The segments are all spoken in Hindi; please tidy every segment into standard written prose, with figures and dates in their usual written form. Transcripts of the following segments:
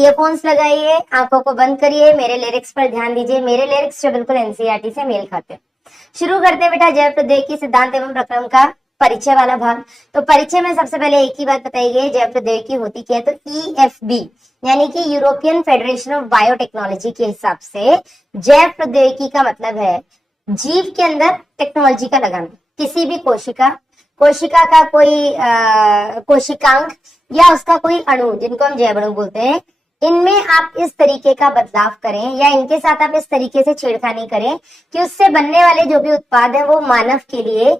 ईयरफोन्स लगाइए, आंखों को बंद करिए, मेरे लिरिक्स पर ध्यान दीजिए, मेरे लिरिक्स जो बिल्कुल एनसीईआरटी से मेल खाते हैं। शुरू करते हैं बेटा जैव प्रौद्योगिकी सिद्धांत एवं प्रक्रम का परिचय वाला भाग। तो परिचय में सबसे पहले एक ही बात बताई गई, जैव प्रौद्योगिकी होती क्या है। तो EFB यानी कि यूरोपियन फेडरेशन ऑफ बायोटेक्नोलॉजी के हिसाब से जैव प्रौद्योगिकी का मतलब है जीव के अंदर टेक्नोलॉजी का लगाना। किसी भी कोशिका का कोई कोशिकांग या उसका कोई अणु, जिनको हम जैव अणु बोलते हैं, इनमें आप इस तरीके का बदलाव करें या इनके साथ आप इस तरीके से छेड़खानी करें कि उससे बनने वाले जो भी उत्पाद है वो मानव के लिए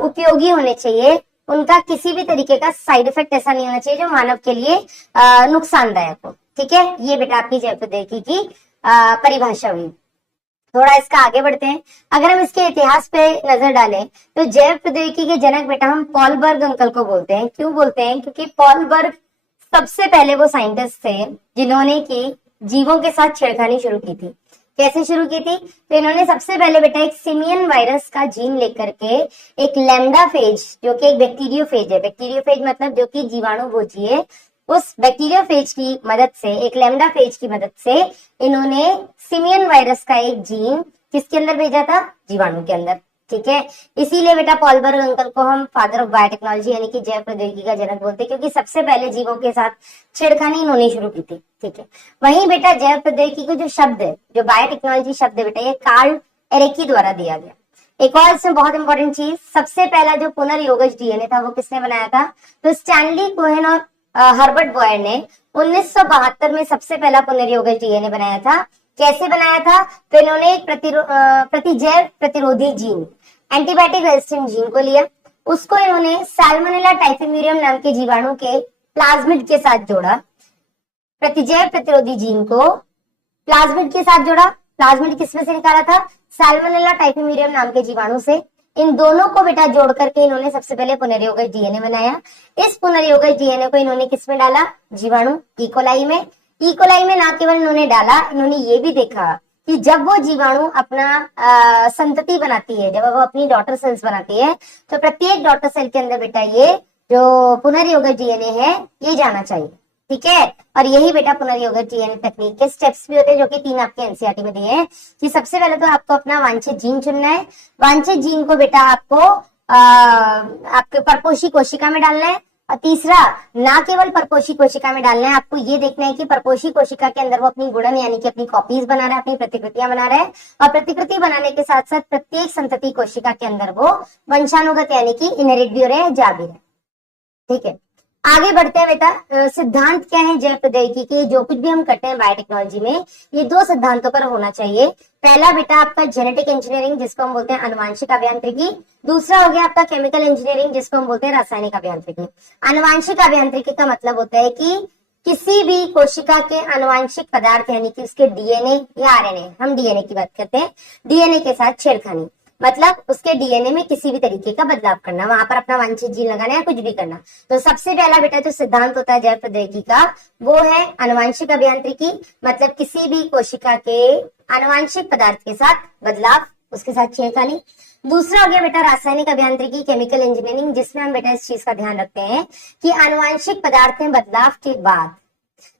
उपयोगी होने चाहिए। उनका किसी भी तरीके का साइड इफेक्ट ऐसा नहीं होना चाहिए जो मानव के लिए नुकसानदायक हो। ठीक है, ये बेटा आपकी जैव प्रौद्योगिकी की परिभाषा हुई। थोड़ा इसका आगे बढ़ते हैं। अगर हम इसके इतिहास पे नजर डालें तो जैव प्रौद्योगिकी के जनक बेटा हम पॉल बर्ग अंकल को बोलते हैं। क्यों बोलते हैं? क्योंकि पॉल बर्ग सबसे पहले वो साइंटिस्ट थे जिन्होंने की जीवों के साथ छेड़खानी शुरू की थी। कैसे शुरू की थी? तो इन्होंने सबसे पहले बेटा एक सिमियन वायरस का जीन लेकर के एक लैम्डा फेज, जो कि एक बैक्टीरियोफेज है, बैक्टीरियोफेज मतलब जो कि जीवाणु भोजी है, उस बैक्टीरियोफेज की मदद से, एक लैम्डा फेज की मदद से इन्होंने सिमियन वायरस का एक जीन किसके अंदर भेजा था? जीवाणु के अंदर। ठीक है, इसीलिए बेटा पॉल बर्ग अंकल को हम फादर ऑफ बायोटेक्नोलॉजी यानी कि जैव प्रौद्योगिकी का जनक बोलते हैं, क्योंकि सबसे पहले जीवों के साथ छेड़खानी इन्होंने शुरू की थी। ठीक है, वहीं बेटा जैव प्रौद्योगिकी को जो शब्द है, जो बायोटेक्नोलॉजी शब्द है बेटा, ये कार्ल एरेकी द्वारा दिया गया। एक और इसमें बहुत इंपॉर्टेंट चीज, सबसे पहला जो पुनर्योगज डीएनए था वो किसने बनाया था? तो स्टैनली कोहेन और हर्बर्ट बॉयर ने 1972 में सबसे पहला पुनर्योगज डीएनए बनाया था। कैसे बनाया था? तो इन्होंने एक प्रतिजैव प्रतिरोधी जीन, एंटीबायोटिक रेजिस्टेंट जीन को लिया, उसको इन्होंने सैल्मोनेला टाइफिम्यूरियम नाम के जीवाणु के प्लाज्मिड के साथ जोड़ा। प्रतिजैव प्रतिरोधी जीन को प्लाज्मिड के साथ जोड़ा। प्लाज्मिड किसमें से निकाला था? सैल्मोनेला टाइफिम्यूरियम नाम के जीवाणु से। इन दोनों को बेटा जोड़ करके इन्होंने सबसे पहले पुनर्योगज डीएनए बनाया। इस पुनर्योगज डीएनए को इन्होंने किसमें डाला? जीवाणु इकोलाई में। इकोलाई में ना केवल इन्होंने डाला, इन्होंने ये भी देखा कि जब वो जीवाणु अपना संतति बनाती है, जब वो अपनी डॉटर सेल्स बनाती है, तो प्रत्येक डॉटर सेल के अंदर बेटा ये जो पुनर्योगज डीएनए है ये जाना चाहिए। ठीक है, और यही बेटा पुनर्योगज डीएनए तकनीक के स्टेप्स भी होते हैं, जो कि 3 आपके एनसीईआरटी में दिए हैं। कि सबसे पहले तो आपको अपना वांछित जीन चुनना है। वांछित जीन को बेटा आपको आपके परपोषी कोशिका में डालना है। और तीसरा, ना केवल परपोषी कोशिका में डालना है, आपको ये देखना है कि परपोषी कोशिका के अंदर वो अपनी गुणन यानी कि अपनी कॉपीज बना रहा है, अपनी प्रतिकृतियां बना रहा है, और प्रतिकृति बनाने के साथ साथ प्रत्येक संतति कोशिका के अंदर वो वंशानुगत यानी कि इनहेरिट भी हो रहे हैं, जा भी रहे। ठीक है, आगे बढ़ते हैं बेटा। सिद्धांत क्या है जैव प्रौद्योगिकी के? जो कुछ भी हम करते हैं बायोटेक्नोलॉजी में, ये 2 सिद्धांतों पर होना चाहिए। पहला बेटा आपका जेनेटिक इंजीनियरिंग, जिसको हम बोलते हैं अनुवांशिक अभियांत्रिकी। दूसरा हो गया आपका केमिकल इंजीनियरिंग, जिसको हम बोलते हैं रासायनिक अभियांत्रिकी। अनुवांशिक अभियांत्रिकी का मतलब होता है कि किसी भी कोशिका के अनुवांशिक पदार्थ यानी कि उसके डीएनए या आरएनए, हम डीएनए की बात करते हैं, डीएनए के साथ छेड़खानी, मतलब उसके डीएनए में किसी भी तरीके का बदलाव करना, वहां पर अपना वांछित जीन लगाना या कुछ भी करना। तो सबसे पहला बेटा जो सिद्धांत होता है जैव प्रौद्योगिकी का, वो है अनुवांशिक अभियांत्रिकी, मतलब किसी भी कोशिका के अनुवांशिक पदार्थ के साथ बदलाव, उसके साथ छेड़खानी। दूसरा हो गया बेटा रासायनिक अभियांत्रिकी, केमिकल इंजीनियरिंग, जिसमें हम बेटा इस चीज का ध्यान रखते हैं कि अनुवांशिक पदार्थ में बदलाव के बाद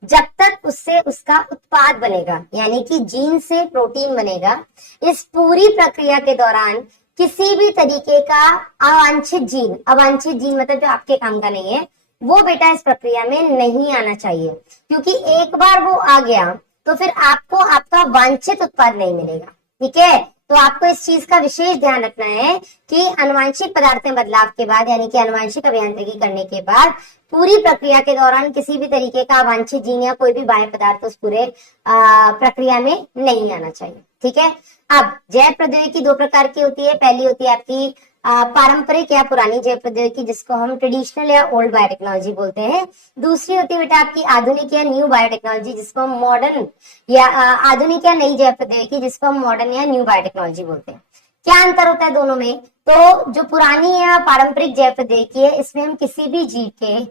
जब तक उससे उसका उत्पाद बनेगा यानी कि जीन से प्रोटीन बनेगा, इस पूरी प्रक्रिया के दौरान किसी भी तरीके का अवांछित जीन मतलब जो आपके काम का नहीं है, वो बेटा इस प्रक्रिया में नहीं आना चाहिए। क्योंकि एक बार वो आ गया तो फिर आपको आपका वांछित उत्पाद नहीं मिलेगा। ठीक है, तो आपको इस चीज का विशेष ध्यान रखना है कि अनुवांशिक पदार्थ में बदलाव के बाद यानी कि अनुवांशिक अभियांत्रिकी करने के बाद पूरी प्रक्रिया के दौरान किसी भी तरीके का अवांछित जीन या कोई भी बाह्य पदार्थ उस पूरे प्रक्रिया में नहीं आना चाहिए। ठीक है, अब जैव प्रौद्योगिकी 2 प्रकार की होती है। पहली होती है आपकी पारंपरिक या पुरानी जैव प्रौद्योगिकी, जिसको हम ट्रेडिशनल या ओल्ड बायोटेक्नोलॉजी बोलते हैं। दूसरी होती है बेटा आपकी आधुनिक या न्यू बायोटेक्नोलॉजी, जिसको हम मॉडर्न या आधुनिक या नई जैव प्रौद्योगिकी, जिसको हम मॉडर्न या न्यू बायोटेक्नोलॉजी बोलते हैं। क्या अंतर होता है दोनों में? तो जो पुरानी या पारंपरिक जैव प्रौद्योगिकी है, इसमें हम किसी भी जीव के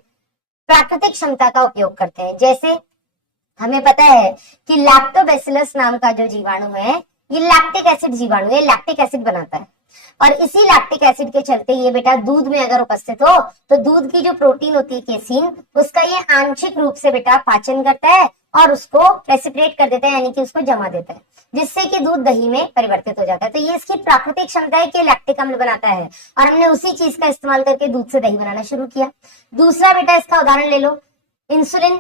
प्राकृतिक क्षमता का उपयोग करते हैं। जैसे हमें पता है कि लैक्टोबैसिलस नाम का जो जीवाणु है, ये लैक्टिक एसिड जीवाणु है, लैक्टिक एसिड बनाता है। और इसी लैक्टिक एसिड के चलते ये बेटा दूध में अगर उपस्थित हो तो दूध की जो प्रोटीन होती है केसीन, उसका ये आंशिक रूप से बेटा पाचन करता है और उसको प्रेसिपिटेट कर देता है, यानी कि उसको जमा देता है, जिससे कि दूध दही में परिवर्तित हो जाता है। तो ये इसकी प्राकृतिक क्षमता है कि लैक्टिक अम्ल बनाता है, और हमने उसी चीज का इस्तेमाल करके दूध से दही बनाना शुरू किया। दूसरा बेटा इसका उदाहरण ले लो, इंसुलिन।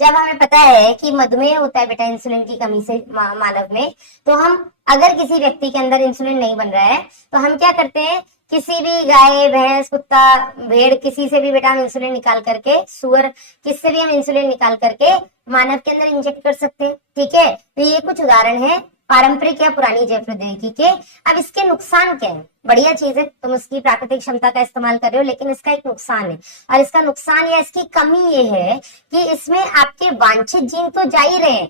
जब हमें पता है कि मधुमेह होता है बेटा इंसुलिन की कमी से मानव में, तो हम अगर किसी व्यक्ति के अंदर इंसुलिन नहीं बन रहा है तो हम क्या करते हैं, किसी भी गाय भैंस कुत्ता भेड़ किसी से भी बेटा हम इंसुलिन निकाल करके, सुअर किससे भी हम इंसुलिन निकाल करके मानव के अंदर इंजेक्ट कर सकते हैं। ठीक है, तो ये कुछ उदाहरण है पारंपरिक या पुरानी जैव प्रौद्योगिकी के। अब इसके नुकसान क्या है? बढ़िया चीज है, तुम उसकी प्राकृतिक क्षमता का इस्तेमाल कर रहे हो, लेकिन इसका एक नुकसान है, और इसका नुकसान या इसकी कमी ये है कि इसमें आपके वांछित जीन तो जा ही रहे हैं,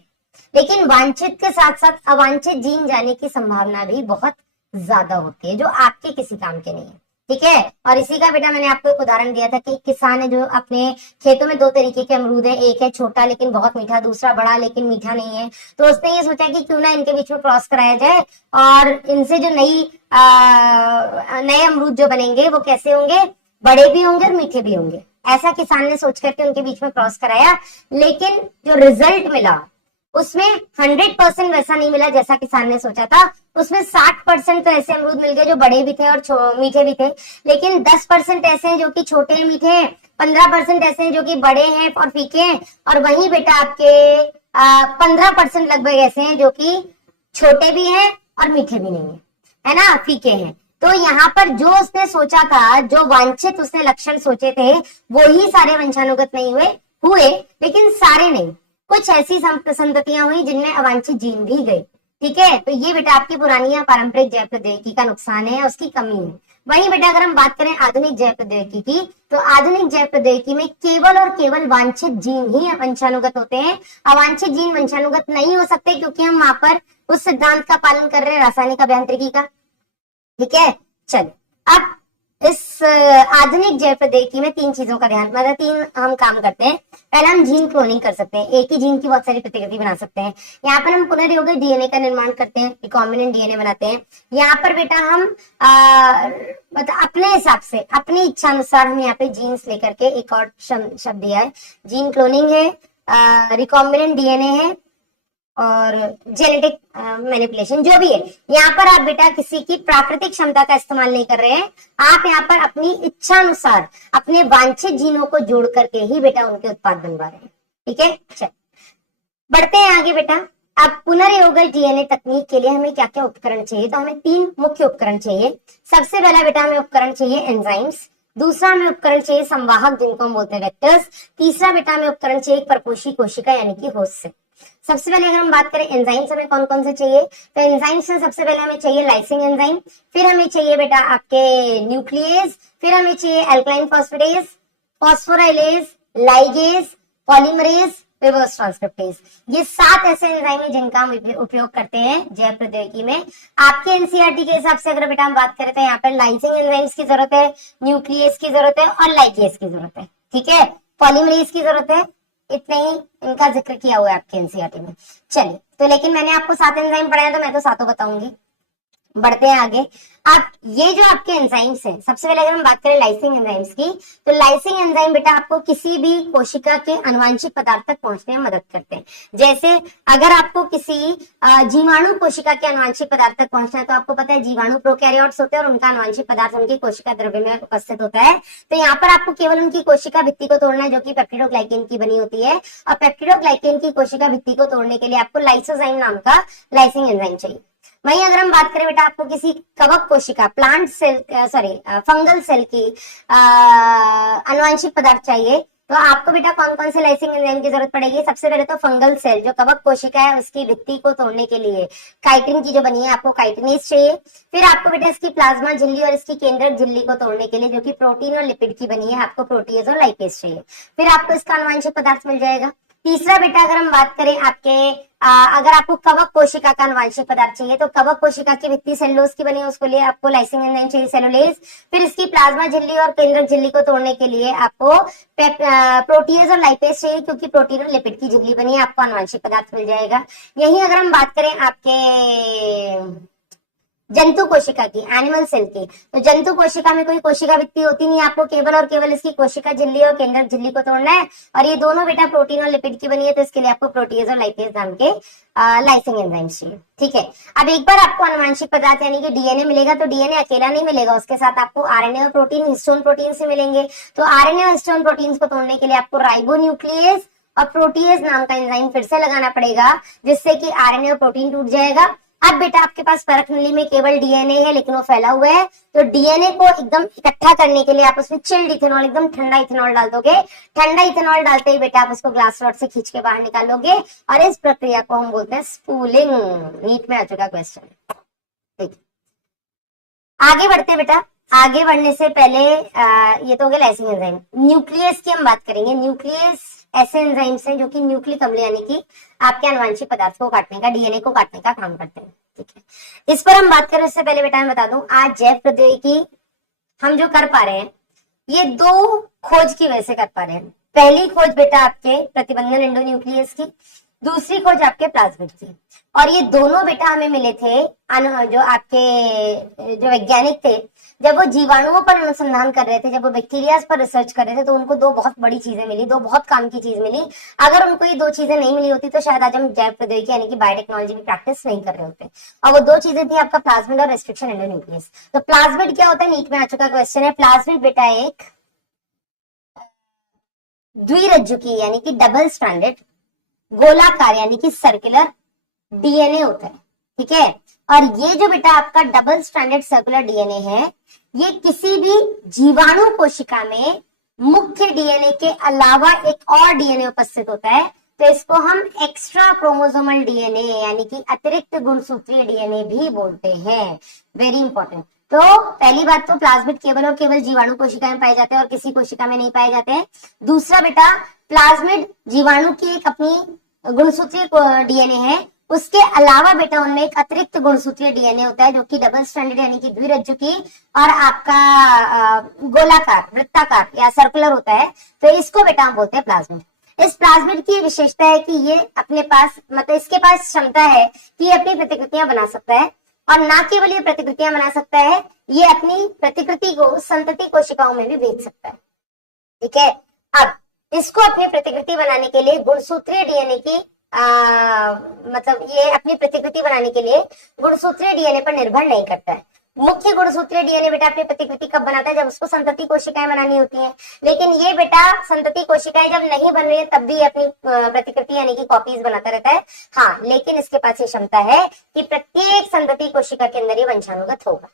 लेकिन वांछित के साथ साथ अवांछित जीन जाने की संभावना भी बहुत ज्यादा होती है, जो आपके किसी काम के नहीं है। ठीक है, और इसी का बेटा मैंने आपको एक उदाहरण दिया था कि एक किसान है जो अपने खेतों में दो तरीके के अमरूद है, एक है छोटा लेकिन बहुत मीठा, दूसरा बड़ा लेकिन मीठा नहीं है। तो उसने ये सोचा कि क्यों ना इनके बीच में क्रॉस कराया जाए, और इनसे जो नए अमरूद जो बनेंगे वो कैसे होंगे, बड़े भी होंगे और मीठे भी होंगे। ऐसा किसान ने सोच करके उनके बीच में क्रॉस कराया, लेकिन जो रिजल्ट मिला उसमें 100% वैसा नहीं मिला जैसा किसान ने सोचा था। उसमें 60% तो ऐसे अमरूद मिल गए जो बड़े भी थे और मीठे भी थे, लेकिन 10% ऐसे हैं जो कि छोटे मीठे हैं, 15% ऐसे हैं जो कि बड़े हैं और फीके हैं, और वहीं बेटा आपके 15% लगभग ऐसे हैं जो कि छोटे भी हैं और मीठे भी नहीं है ना, फीके हैं। तो यहाँ पर जो उसने सोचा था, जो वांछित उसने लक्षण सोचे थे, वो ही सारे वंशानुगत नहीं हुए, लेकिन सारे नहीं, कुछ ऐसी संततियां हुई जिनमें अवांछित जीन भी गए। ठीक है, तो ये बेटा आपकी पुरानी या पारंपरिक जैव प्रौद्योगिकी का नुकसान है, उसकी कमी है। वहीं बेटा अगर हम बात करें आधुनिक जैव प्रौद्योगिकी की, तो आधुनिक जैव प्रौद्योगिकी में केवल और केवल वांछित जीन ही वंशानुगत होते हैं। अवांछित जीन वंशानुगत नहीं हो सकते, क्योंकि हम वहां पर उस सिद्धांत का पालन कर रहे हैं रासायनिक अभियांत्रिकी का। ठीक है, चलो अब इस आधुनिक जैव प्रौद्योगिकी में तीन चीजों का ध्यान, मतलब तीन हम काम करते हैं। पहला, हम जीन क्लोनिंग कर सकते हैं, एक ही जीन की बहुत सारी प्रतिकृति बना सकते हैं। यहाँ पर हम पुनर्योगित डीएनए का निर्माण करते हैं, रिकॉम्बिनेंट डीएनए बनाते हैं। यहाँ पर बेटा हम मतलब अपने हिसाब से, अपनी इच्छा अनुसार हम यहाँ पे जीन्स लेकर के, एक और शब्द दिया है, जीन क्लोनिंग है, रिकॉम्बिनेंट डीएनए है और जेनेटिक मैनिपुलेशन, जो भी है। यहाँ पर आप बेटा किसी की प्राकृतिक क्षमता का इस्तेमाल नहीं कर रहे हैं, आप यहाँ पर अपनी इच्छा अनुसार अपने वांछित जीनों को जोड़ करके ही बेटा उनके उत्पाद बनवा रहे हैं। ठीक है, चल बढ़ते हैं आगे बेटा। अब पुनर्योगज डीएनए तकनीक के लिए हमें क्या क्या उपकरण चाहिए, तो हमें तीन मुख्य उपकरण चाहिए। सबसे पहला बेटा हमें उपकरण चाहिए एंजाइम्स, दूसरा हमें उपकरण चाहिए संवाहक जिनको हम बोलते हैं वेक्टर्स, तीसरा बेटा हमें उपकरण चाहिए परपोषी कोशिका यानी कि होस्ट से। सबसे पहले अगर हम बात करें एंजाइम्स हमें कौन कौन से चाहिए, तो एंजाइम्स में सबसे पहले हमें चाहिए लाइसिंग एंजाइम, फिर हमें चाहिए बेटा आपके न्यूक्लियेज, फिर हमें चाहिए alkaline phosphatase, phosphorylase, ligase, polymerase, reverse transcriptase. ये 7 ऐसे एंजाइम है जिनका हम उपयोग करते हैं जैव प्रौद्योगिकी में। आपके एनसीईआरटी के हिसाब से अगर बेटा हम बात करें तो यहाँ पर लाइसिंग एंजाइम्स की जरूरत है, न्यूक्लियस की जरूरत है और लाइगेज की जरूरत है। ठीक है, पॉलीमरेज की जरूरत है, इतने ही इनका जिक्र किया हुआ है आपके एनसीईआरटी में। चलिए, तो लेकिन मैंने आपको 7 एंजाइम पढ़ाया तो मैं तो 7 बताऊंगी। बढ़ते हैं आगे। अब ये जो आपके एंजाइम्स हैं, सबसे पहले अगर हम बात करें लाइसिंग एंजाइम्स की, तो लाइसिंग एंजाइम बेटा आपको किसी भी कोशिका के अनुवांशिक पदार्थ तक पहुंचने में मदद करते हैं। जैसे अगर आपको किसी जीवाणु कोशिका के अनुवांशिक पदार्थ तक पहुंचना है, तो आपको पता है जीवाणु प्रोकैरियोट्स होते हैं और उनका अनुवांशिक पदार्थ उनकी कोशिका द्रव्य में उपस्थित होता है। तो यहाँ पर आपको केवल उनकी कोशिका भित्ति को तोड़ना है जो कि पेप्टिडोग्लाइकेन की बनी होती है, और पेप्टिडोग्लाइकेन की कोशिका भित्ति को तोड़ने के लिए आपको लाइसोजाइम नाम का लाइसिंग एंजाइम चाहिए। वहीं अगर हम बात करें बेटा आपको किसी कवक कोशिका फंगल सेल की अनुवांशिक पदार्थ चाहिए, तो आपको बेटा कौन कौन से लाइसिंग एंजाइम की जरूरत पड़ेगी। सबसे पहले तो फंगल सेल जो कवक कोशिका है उसकी भित्ति को तोड़ने के लिए काइटिन की जो बनी है आपको काइटिनेज चाहिए। फिर आपको बेटा इसकी प्लाज्मा झिल्ली और इसकी केंद्रक झिल्ली को तोड़ने के लिए जो कि प्रोटीन और लिपिड की बनी है आपको प्रोटीज और लाइपेज चाहिए। फिर आपको इसका अनुवांशिक पदार्थ मिल जाएगा। तीसरा बेटा अगर हम बात करें आपके अगर आपको कवक कोशिका का अनुवांशिक पदार्थ चाहिए, तो कवक कोशिका की भित्ति सेलुलोज की बनी है, उसके लिए आपको लाइसिंग एंजाइम चाहिए सेलुलेज। फिर इसकी प्लाज्मा झिल्ली और केंद्रक झिल्ली को तोड़ने के लिए आपको प्रोटीज और लाइपेज चाहिए, क्योंकि प्रोटीन और लिपिड की झिल्ली बनी है, आपको अनुवांशिक पदार्थ मिल जाएगा। यही अगर हम बात करें आपके जंतु कोशिका की, एनिमल सेल की। तो जंतु कोशिका में कोई कोशिका वित्ती होती नहीं, आपको केवल और केवल इसकी कोशिका झिल्ली और केंद्रक झिल्ली को तोड़ना है। और ये दोनों बेटा प्रोटीन और लिपिड की बनी है, तो इसके लिए आपको प्रोटीज और लाइपेज नाम के लाइसिंग एंजाइम चाहिए। ठीक है, अब एक बार आपको आनुवंशिक पदार्थ यानी कि डीएनए मिलेगा, तो डीएनए अकेला नहीं मिलेगा, उसके साथ आपको आरएनए और प्रोटीन, हिस्टोन प्रोटीन से मिलेंगे। तो आरएनए और हिस्टोन प्रोटीन को तोड़ने के लिए आपको राइबोन्यूक्लियेज और प्रोटीएज नाम का एंजाइम फिर से लगाना पड़ेगा, जिससे कि आरएनए और प्रोटीन टूट जाएगा। अब बेटा आपके पास परख नली में केवल डीएनए है, लेकिन वो फैला हुआ है, तो डीएनए को एकदम इकट्ठा करने के लिए आप उसमें चिल्ड इथेनॉल, एकदम ठंडा इथेनॉल डाल दोगे। ठंडा इथेनॉल डालते ही बेटा आप उसको ग्लास रॉड से खींच के बाहर निकालोगे, और इस प्रक्रिया को हम बोलते हैं स्पूलिंग। नीट में आ चुका क्वेश्चन। ठीक, आगे बढ़ते बेटा। आगे बढ़ने से पहले ये तो हो गया लाइसिंग एंजाइम। न्यूक्लियस की हम बात करेंगे। न्यूक्लियस ऐसे एंजाइम्स हैं जो कि न्यूक्लिक अम्ल यानी कि आपके आनुवंशिक पदार्थ को काटने का, डीएनए को काटने का काम करते हैं। ठीक है, इस पर हम बात करें उससे पहले बेटा मैं बता दूं, आज जैव प्रौद्योगिकी हम जो कर पा रहे हैं, ये दो खोज की वजह से कर पा रहे हैं। पहली खोज बेटा आपके प्रतिबंधन एंडोन्यूक्लियस की, दूसरी खोज आपके प्लाज्मिड की। और ये दोनों बेटा हमें मिले थे जो आपके जो वैज्ञानिक थे, जब वो जीवाणुओं पर अनुसंधान कर रहे थे, जब वो बैक्टीरिया पर रिसर्च कर रहे थे, तो उनको दो बहुत बड़ी चीजें मिली, दो बहुत काम की चीज मिली। अगर उनको ये दो चीजें नहीं मिली होती तो शायद आज हम जैव प्रौद्योगिकी यानी कि बायोटेक्नोलॉजी की प्रैक्टिस नहीं कर रहे होते। और वो दो चीजें थी आपका प्लाज्मिड और रेस्ट्रिक्शन एंडोन्यूक्लियस। तो प्लाज्मिड क्या होता है, नीट में आ चुका क्वेश्चन है। प्लाज्मिड बेटा एक द्विरज्जु की यानी कि डबल स्ट्रैंडेड गोलाकार यानी कि सर्कुलर डीएनए होता है। ठीक है, और ये जो बेटा आपका डबल स्ट्रैंडेड सर्कुलर डीएनए है, ये किसी भी जीवाणु कोशिका में मुख्य डीएनए के अलावा एक और डीएनए उपस्थित होता है, तो इसको हम एक्स्ट्रा क्रोमोसोमल डीएनए यानी कि अतिरिक्त गुणसूत्रीय डीएनए भी बोलते हैं। Very important. तो पहली बात तो प्लाज्मिड केवल और केवल जीवाणु कोशिका में पाए जाते हैं और किसी कोशिका में नहीं पाए जाते हैं। दूसरा बेटा प्लाज्मिड जीवाणु की एक अपनी गुणसूत्रीय डीएनए है, उसके अलावा बेटा उनमें एक अतिरिक्त गुणसूत्रीय डीएनए होता है जो कि डबल स्ट्रैंडेड यानी कि द्विरज्जु की और आपका गोलाकार, वृत्ताकार या सर्कुलर होता है, तो इसको बेटा हम बोलते हैं प्लाज्मिड। इस प्लाज्मिड की विशेषता है कि ये अपने पास मतलब इसके पास क्षमता है कि ये अपनी प्रतिकृतियां बना सकता है, और ना केवल ये प्रतिकृतियां बना सकता है, ये अपनी प्रतिकृति को संतति कोशिकाओं में भी भेज सकता है। ठीक है, अब इसको अपनी प्रतिकृति बनाने के लिए गुणसूत्रीय डीएनए की मतलब ये अपनी प्रतिकृति बनाने के लिए गुणसूत्रीय डीएनए पर निर्भर नहीं करता है। मुख्य गुणसूत्रीय डीएनए बेटा अपनी प्रतिकृति कब बनाता है, जब उसको संतति कोशिकाएं बनानी होती हैं। लेकिन ये बेटा संतति कोशिकाएं जब नहीं बन रही है तब भी अपनी प्रतिकृति यानी कि कॉपीज बनाता रहता है। हाँ, लेकिन इसके पास ये क्षमता है कि प्रत्येक संतति कोशिका के अंदर ये वंशानुगत होगा।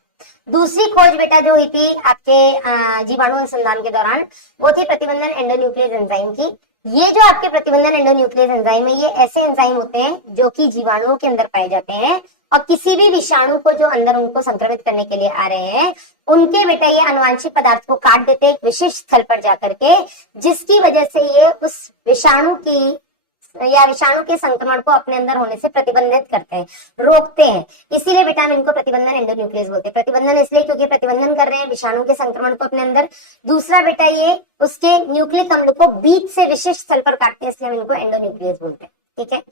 दूसरी खोज बेटा जो हुई थी आपके जीवाणु अनुसंधान के दौरान, वो थी प्रतिबंधन एंडोन्यूक्लियस एंजाइम की। ये जो आपके प्रतिबंधन एंडोन्यूक्लियस एंजाइम है, ये ऐसे एंजाइम होते हैं जो कि जीवाणुओं के अंदर पाए जाते हैं, और किसी भी विषाणु को जो अंदर उनको संक्रमित करने के लिए आ रहे हैं, उनके बेटा ये आनुवंशिक पदार्थ को काट देते हैं एक विशिष्ट स्थल पर जाकर के, जिसकी वजह से ये उस विषाणु की या विषाणु के संक्रमण को अपने अंदर होने से प्रतिबंधित करते हैं, रोकते हैं। इसीलिए बेटा हम इनको प्रतिबंधन एंडोन्यूक्लियस बोलते हैं। प्रतिबंधन इसलिए क्योंकि प्रतिबंधन कर रहे हैं विषाणु के संक्रमण को अपने अंदर। दूसरा बेटा ये उसके न्यूक्लिक अम्ल को बीच से विशिष्ट स्थल पर काटते हैं, इसलिए हम इनको एंडोन्यूक्लियस बोलते हैं। ठीक है,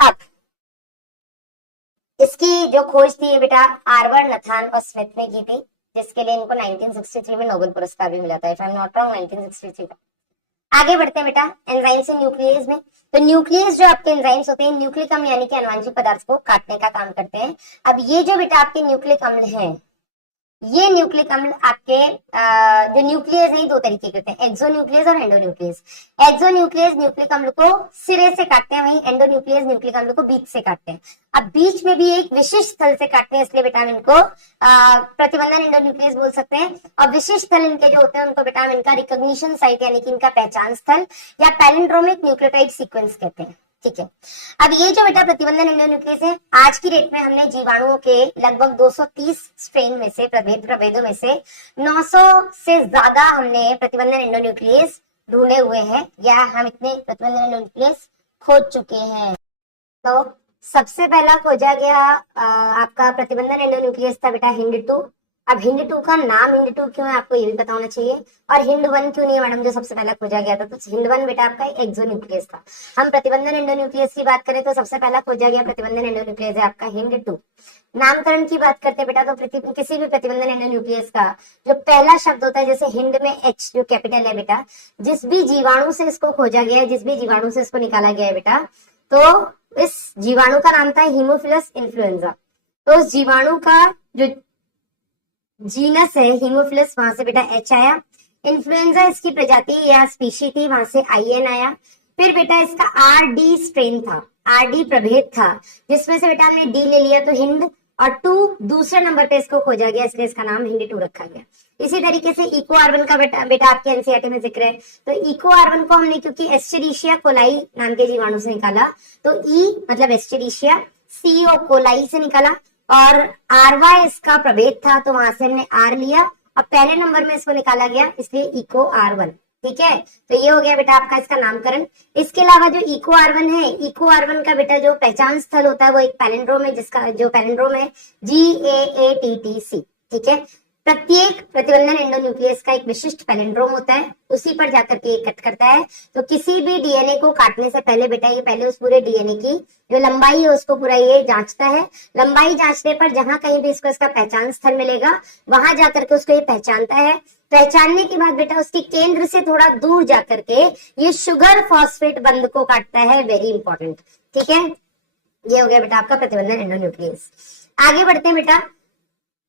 अब इसकी जो खोज थी बेटा आर्बर, नथान और स्मिथ ने की थी, जिसके लिए इनको 1963 में नोबेल पुरस्कार भी मिला था, if I am not wrong 1963 का। आगे बढ़ते हैं बेटा एंजाइम्स इन न्यूक्लियस में। तो न्यूक्लियस जो आपके एंजाइम्स होते हैं, न्यूक्लिक अम्ल यानी कि आनुवंशिक पदार्थ को काटने का काम करते हैं। अब ये जो बेटा आपके न्यूक्लिक अम्ल हैं, ये न्यूक्लिक अम्ल आपके जो न्यूक्लियस है दो तरीके के होते हैं, एक्सोन्यूक्लियस और एंडोन्यूक्लियस। एक्सोन्यूक्लियस न्यूक्लिक अम्ल को सिरे से काटते हैं, वहीं एंडोन्यूक्लियस न्यूक्लिक अम्ल को बीच से काटते हैं। अब बीच में भी एक विशिष्ट स्थल से काटते हैं, इसलिए बेटा हम इनको प्रतिबंधन एंडोन्यूक्लियस बोल सकते हैं। और विशिष्ट स्थल इनके जो होते हैं उनको बेटा हम इनका रिकॉग्निशन साइट यानी कि इनका पहचान स्थल या पैलिंड्रोमिक न्यूक्लियोटाइड सीक्वेंस कहते हैं। ठीक है, अब ये जो बेटा प्रतिबंधन एंडोन्यूक्लियस है, आज की डेट में हमने जीवाणुओं के लगभग 230 स्ट्रेन में से प्रभेदों में से 900 से ज्यादा हमने प्रतिबंधन एंडोन्यूक्लियस ढूंढे हुए हैं, या हम इतने प्रतिबंधन एंडोन्यूक्लियस खोज चुके हैं। तो सबसे पहला खोजा गया आपका प्रतिबंधन एंडोन्यूक्लियस था बेटा हिंड 2, अब हिंद 2 का नाम हिंद 2 क्यों है आपको ये भी पता होना चाहिए। और हिंद 1 क्यों नहीं है मैडम, जो सबसे पहला खोजा गया था। तो हिंद 1 बेटा आपका एक्सोन्यूक्लियस था। हम प्रतिबंधन एंडोन्यूक्लियस की बात करें तो सबसे पहला खोजा गया प्रतिबंधन एंडोन्यूक्लियस है आपका हिंद 2। नामकरण की बात करते हैं बेटा तो किसी भी प्रतिबंधन एंडोन्यूक्लियस का जो पहला शब्द होता है, जैसे हिंद में एच जो कैपिटल है बेटा, जिस भी जीवाणु से इसको खोजा गया है, जिस भी जीवाणु से इसको निकाला गया है बेटा, तो इस जीवाणु का नाम था हीमोफिलस इन्फ्लुएंजा। तो उस जीवाणु का जो जीनस है हीमोफिलस, वहां से बेटा एच आया। इन्फ्लुएंजा इसकी प्रजाति या स्पीशी थी, वहां से आईएन आया। फिर बेटा इसका आरडी स्ट्रेन था, आरडी प्रभेद था, जिसमें से बेटा हमने डी ले लिया तो हिंद, और 2 दूसरे नंबर पे इसको खोजा गया, इसलिए इसका नाम हिंद 2 रखा गया। इसी तरीके से इको आर1 का बेटा आपके एनसीईआरटी में जिक्र है। तो इको आर1 को हमने क्योंकि एस्चेरिशिया कोलाई नाम के जीवाणु से निकाला, तो ई मतलब एस्चेरिशिया, सीओ कोलाई से निकाला, और आरवा इसका प्रभेद था, तो वहां से हमने आर लिया। अब पहले नंबर में इसको निकाला गया, इसलिए इको आर1। ठीक है, तो ये हो गया बेटा आपका इसका नामकरण। इसके अलावा जो इको आर1 है, इको आर1 का बेटा जो पहचान स्थल होता है वो एक पैलिंड्रोम है, जिसका जो पैलिंड्रोम है GAATTC। ठीक है, प्रत्येक प्रतिबंधन एंडोन्यूक्लियस का एक विशिष्ट पैलिंड्रोम होता है, उसी पर जाकर के कट करता है। तो किसी भी डीएनए को काटने से पहले बेटा ये पहले उस पूरे डीएनए की जो लंबाई है उसको पूरा ये जांचता है। लंबाई जांचने पर जहां कहीं भी इसको इसका पहचान स्थल मिलेगा, वहां जाकर के उसको ये पहचानता है। पहचानने के बाद बेटा उसके केंद्र से थोड़ा दूर जाकर के ये शुगर फॉस्फेट बंध को काटता है, वेरी इंपॉर्टेंट। ठीक है, ये हो गया बेटा आपका प्रतिबंधन एंडोन्यूक्लियस। आगे बढ़ते हैं बेटा,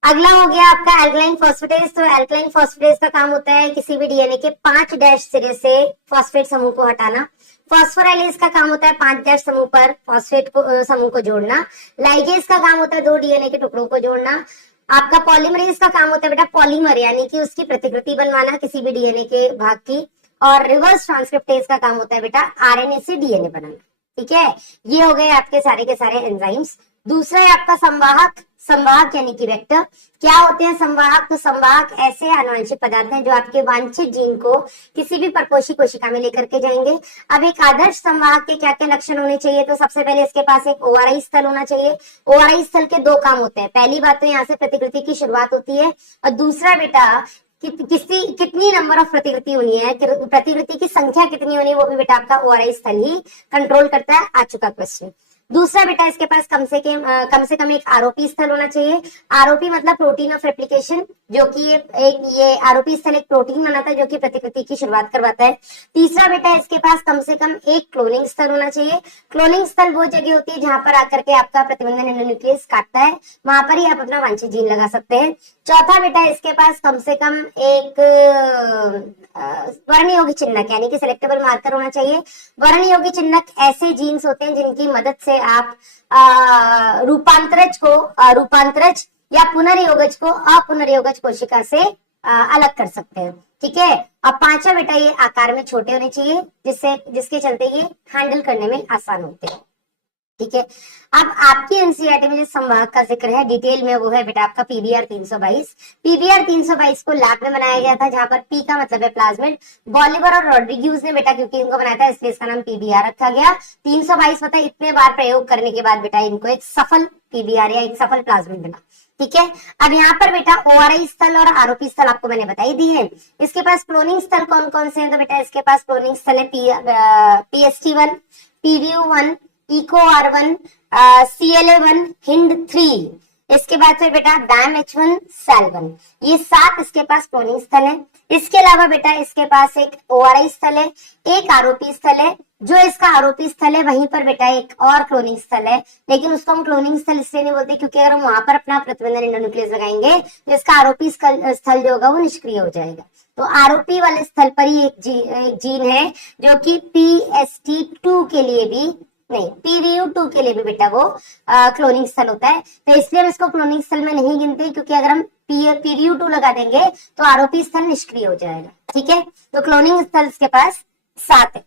अगला हो गया आपका एल्कलाइन फॉस्फेटेज। तो एल्कलाइन फॉस्फेटेज का काम होता है किसी भी डीएनए के 5 डैश सिरे से फॉस्फेट समूह को हटाना। फॉस्फोराइलेज का काम होता है 5 डैश समूह पर फॉस्फेट को समूह को जोड़ना। लाइगेज का काम होता है 2 डीएनए के टुकड़ों को जोड़ना। आपका पॉलीमरेज का काम होता है बेटा पॉलीमर यानी कि उसकी प्रतिकृति बनवाना किसी भी डीएनए के भाग की। और रिवर्स ट्रांसक्रिप्टेज का काम होता है बेटा आरएनए से डीएनए बनाना। ठीक है, ये हो गए आपके सारे के सारे एंजाइम्स। दूसरा है आपका संवाहक। संवाहक यानी कि वेक्टर। क्या होते हैं संवाहक? तो संवाहक ऐसे आनुवंशिक पदार्थ हैं जो आपके वांछित जीन को किसी भी परपोषी कोशिका में लेकर के जाएंगे। अब एक आदर्श संवाहक के क्या क्या लक्षण होने चाहिए? तो सबसे पहले इसके पास एक ओआरआई स्थल होना चाहिए। ओआरआई स्थल के 2 काम होते हैं। पहली बात तो यहाँ से प्रतिकृति की शुरुआत होती है, और दूसरा बेटा कितनी नंबर ऑफ प्रतिकृति होनी है, प्रतिकृति की संख्या कितनी होनी है, वो भी बेटा आपका ओआरआई स्थल ही कंट्रोल करता है। आ चुका क्वेश्चन। दूसरा बेटा इसके पास कम से कम एक आरोपी स्थल होना चाहिए। आरोपी मतलब प्रोटीन ऑफ रेप्लिकेशन, जो कि ये आरोपी स्थल एक प्रोटीन बनाता है जो कि प्रतिकृति की शुरुआत करवाता है। तीसरा बेटा इसके पास कम से कम एक क्लोनिंग स्थल होना चाहिए। क्लोनिंग स्थल वो जगह होती है जहां पर आकर के आपका प्रतिबंधन एंडोन्यूक्लियस काटता है, वहां पर ही आप अपना वांछित जीन लगा सकते हैं। चौथा बेटा इसके पास कम से कम एक वर्ण योग्य चिन्हक यानी कि सिलेक्टेबल मार्कर होना चाहिए। वर्ण योग्य चिन्हक ऐसे जीन्स होते हैं जिनकी मदद से आप रूपांतरज या पुनर्योगज को अपुनर्योगज कोशिका से अलग कर सकते हैं। ठीक है, अब पांचवा बेटा ये आकार में छोटे होने चाहिए जिसके चलते ये हैंडल करने में आसान होते हैं। ठीक है, अब आपकी एनसीईआरटी में जो संवाहक का जिक्र है डिटेल में, वो है बेटा आपका पीबीआर 322। पीबीआर 322 को लैब में बनाया गया था, जहां पर पी का मतलब है प्लाज्मिड। बॉलिवर और रॉड्रिग्यूज ने बेटा क्योंकि इनको बनाया था इसलिए इसका नाम पीबीआर रखा गया। 322 मतलब इतने बार प्रयोग करने के बाद बेटा इनको एक सफल पीबीआर या एक सफल प्लाज्मिड बना। ठीक है, अब यहाँ पर बेटा ओआरआई स्थल और आरोपी स्थल आपको मैंने बताई दी है। इसके पास क्लोनिंग स्थल कौन कौन से हैं? तो बेटा इसके पास क्लोनिंग स्थल है PST1, PVU1, eco R1, CLA1, Hind 3। इसके बाद फिर बेटा DAMH1, SAL1। ये 7 इसके पास क्लोनिंग स्थल है। इसके अलावा बेटा इसके पास एक ओआरआई स्थल है, एक आरोपी स्थल है। जो इसका आरोपी स्थल है वहीं पर बेटा एक और क्लोनिंग स्थल है, लेकिन उसको हम क्लोनिंग स्थल इसलिए नहीं बोलते क्योंकि अगर हम वहां पर अपना प्रतिबंधन एंडोन्यूक्लियस लगाएंगे तो इसका आरोपी स्थल जो होगा वो निष्क्रिय हो जाएगा। तो आरोपी वाले स्थल पर ही एक जीन है जो कि PST2 के लिए भी नहीं, PVU2 के लिए भी बेटा वो क्लोनिंग स्थल होता है। तो इसलिए हम इसको क्लोनिंग स्थल में नहीं गिनते, क्योंकि अगर हम PVU2 लगा देंगे तो आरोपी स्थल निष्क्रिय हो जाएगा। ठीक है, तो क्लोनिंग स्थल इसके पास 7 है।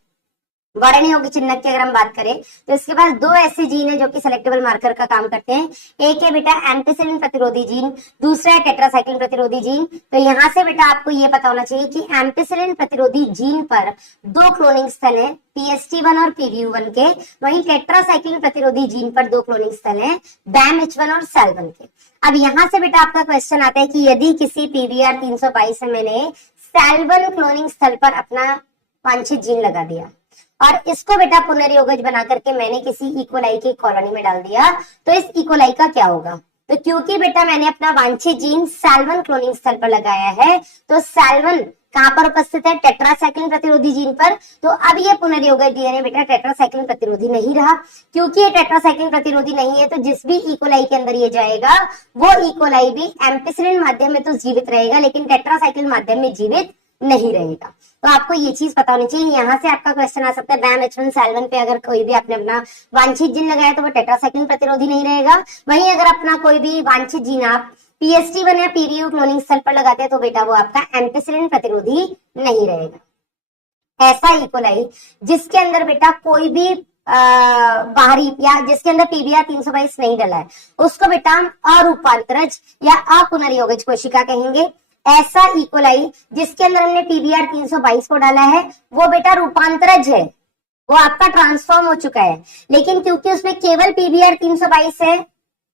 वर्ण योग्य चिन्ह की अगर हम बात करें तो इसके पास दो ऐसे जीन है जो कि सेलेक्टेबल मार्कर का काम करते हैं। एक है बेटा एम्पिसिलिन प्रतिरोधी जीन, दूसरा है टेट्रासाइक्लिन प्रतिरोधी जीन। तो यहाँ से बेटा आपको ये पता होना चाहिए कि एम्पिसिलिन प्रतिरोधी जीन पर दो क्लोनिंग स्थल है, PST1 और PVU1 के। वहीं टेट्रासाइक्लिन प्रतिरोधी जीन पर दो क्लोनिंग स्थल है, BAMH1 और SAL1 के। अब यहाँ से बेटा आपका क्वेश्चन आता है कि यदि किसी PBR 322 में मैंने SAL1 क्लोनिंग स्थल पर अपना वांछित जीन लगा दिया और इसको बेटा पुनर्योगज बना करके मैंने किसी इकोलाई की कॉलोनी में डाल दिया, तो इस इकोलाई का क्या होगा? तो क्योंकि बेटा मैंने अपना वांछित जीन SAL1 क्लोनिंग स्थल पर लगाया है, तो SAL1 कहां पर उपस्थित है? टेट्रासाइक्लिन प्रतिरोधी जीन पर। तो अब ये पुनर्योगज डीएनए बेटा टेट्रासाइक्लिन प्रतिरोधी नहीं रहा। क्योंकि ये टेट्रासाइक्लिन प्रतिरोधी नहीं है, तो जिस भी इकोलाई के अंदर ये जाएगा वो इकोलाई भी एम्पिसिलिन माध्यम में तो जीवित रहेगा, लेकिन टेट्रासाइक्लिन माध्यम में जीवित नहीं रहेगा। तो आपको ये चीज पता होनी चाहिए। यहाँ से आपका क्वेश्चन आ सकता है BAMH1 SAL1 पे अगर कोई भी आपने अपना वांछित जीन लगाया तो वो टेट्रासाइक्लिन प्रतिरोधी नहीं रहेगा। वहीं अगर अपना कोई भी वांछित जीन आप PST1 या PVU क्लोनिंग स्थल पर लगाते हैं तो बेटा वो आपका एम्पिसिलिन प्रतिरोधी नहीं रहेगा। ऐसा इकोलाई जिसके अंदर बेटा कोई भी बाहरी या जिसके अंदर PBR 322 नहीं डला है उसको बेटा हम अरूपांतरज या अपुनर्योगज कोशिका कहेंगे। ऐसा इकोलाई जिसके अंदर हमने PBR 322 को डाला है वो बेटा रूपांतरज है, वो आपका ट्रांसफॉर्म हो चुका है। लेकिन क्योंकि उसमें केवल PBR 322 है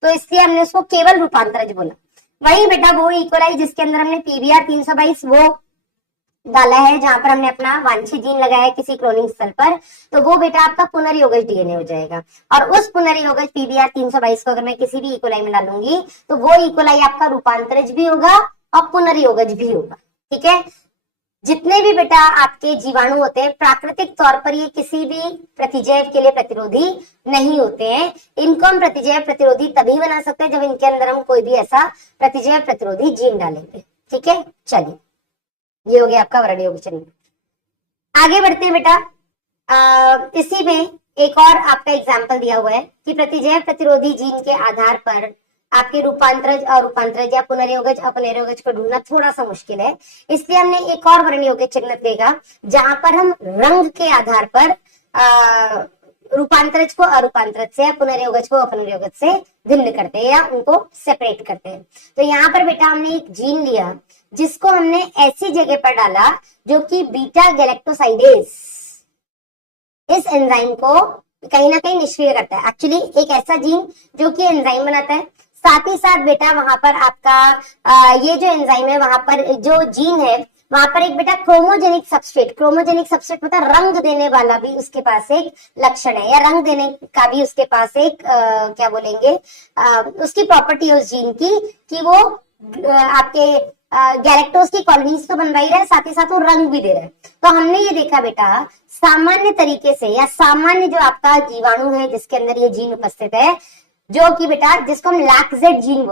तो इसलिए हमने उसको केवल रूपांतरज बोला। वही बेटा वो इकोलाई जिसके अंदर हमने PBR 322 वो डाला है, जहां पर हमने अपना वांछित जीन लगाया है किसी क्लोनिंग स्थल पर, तो वो बेटा आपका पुनर्योगज डीएनए हो जाएगा। और उस पुनर्योगज PBR 322 को अगर मैं किसी भी इकोलाई में डालूंगी तो वो इकोलाई आपका रूपांतरज भी होगा और पुनर्योगज भी होगा। ठीक है, जितने भी बेटा आपके जीवाणु होते हैं प्राकृतिक तौर पर ये किसी भी प्रतिजैव के लिए प्रतिरोधी नहीं होते हैं। इनको हम प्रतिजैव प्रतिरोधी तभी बना सकते हैं जब इनके अंदर हम कोई भी ऐसा प्रतिजैव प्रतिरोधी जीन डालेंगे। ठीक है, चलिए ये हो गया आपका वर्ण योग्य चिन्ह। आगे बढ़ते हैं बेटा। इसी में एक और आपका एग्जाम्पल दिया हुआ है कि प्रतिजैव प्रतिरोधी जीन के आधार पर आपके रूपांतरज और रूपांतरज या पुनर्योगज अपनर्योगज को ढूंढना थोड़ा सा मुश्किल है, इसलिए हमने एक और वर्ण योग्य चिन्ह देगा जहां पर हम रंग के आधार पर रूपांतरज को अरूपांतरज से या पुनर्योगज को अपनर्योगज से भिन्न करते हैं या उनको सेपरेट करते हैं। तो यहाँ पर बेटा हमने एक जीन लिया जिसको हमने ऐसी जगह पर डाला जो कि बीटा गैलेक्टोसाइडेज इस एंजाइम को कहीं ना कहीं निष्क्रिय करता है। एक्चुअली एक ऐसा जीन जो कि एंजाइम बनाता है, साथ ही साथ बेटा वहां पर आपका ये जो एंजाइम है वहां पर जो जीन है वहां पर एक बेटा क्रोमोजेनिक सबस्ट्रेट मतलब रंग देने वाला भी उसके पास एक लक्षण है, या रंग देने का भी उसके पास एक क्या बोलेंगे उसकी प्रॉपर्टी है उस जीन की कि वो आपके गैलेक्टोज की कॉलोनीज तो बनवा ही रहा है, साथ ही साथ वो रंग भी दे रहा है। तो हमने ये देखा बेटा सामान्य तरीके से या सामान्य जो आपका जीवाणु है जिसके अंदर ये जीन उपस्थित है, जो कि बेटा जिसको हम लैक्जेड जीन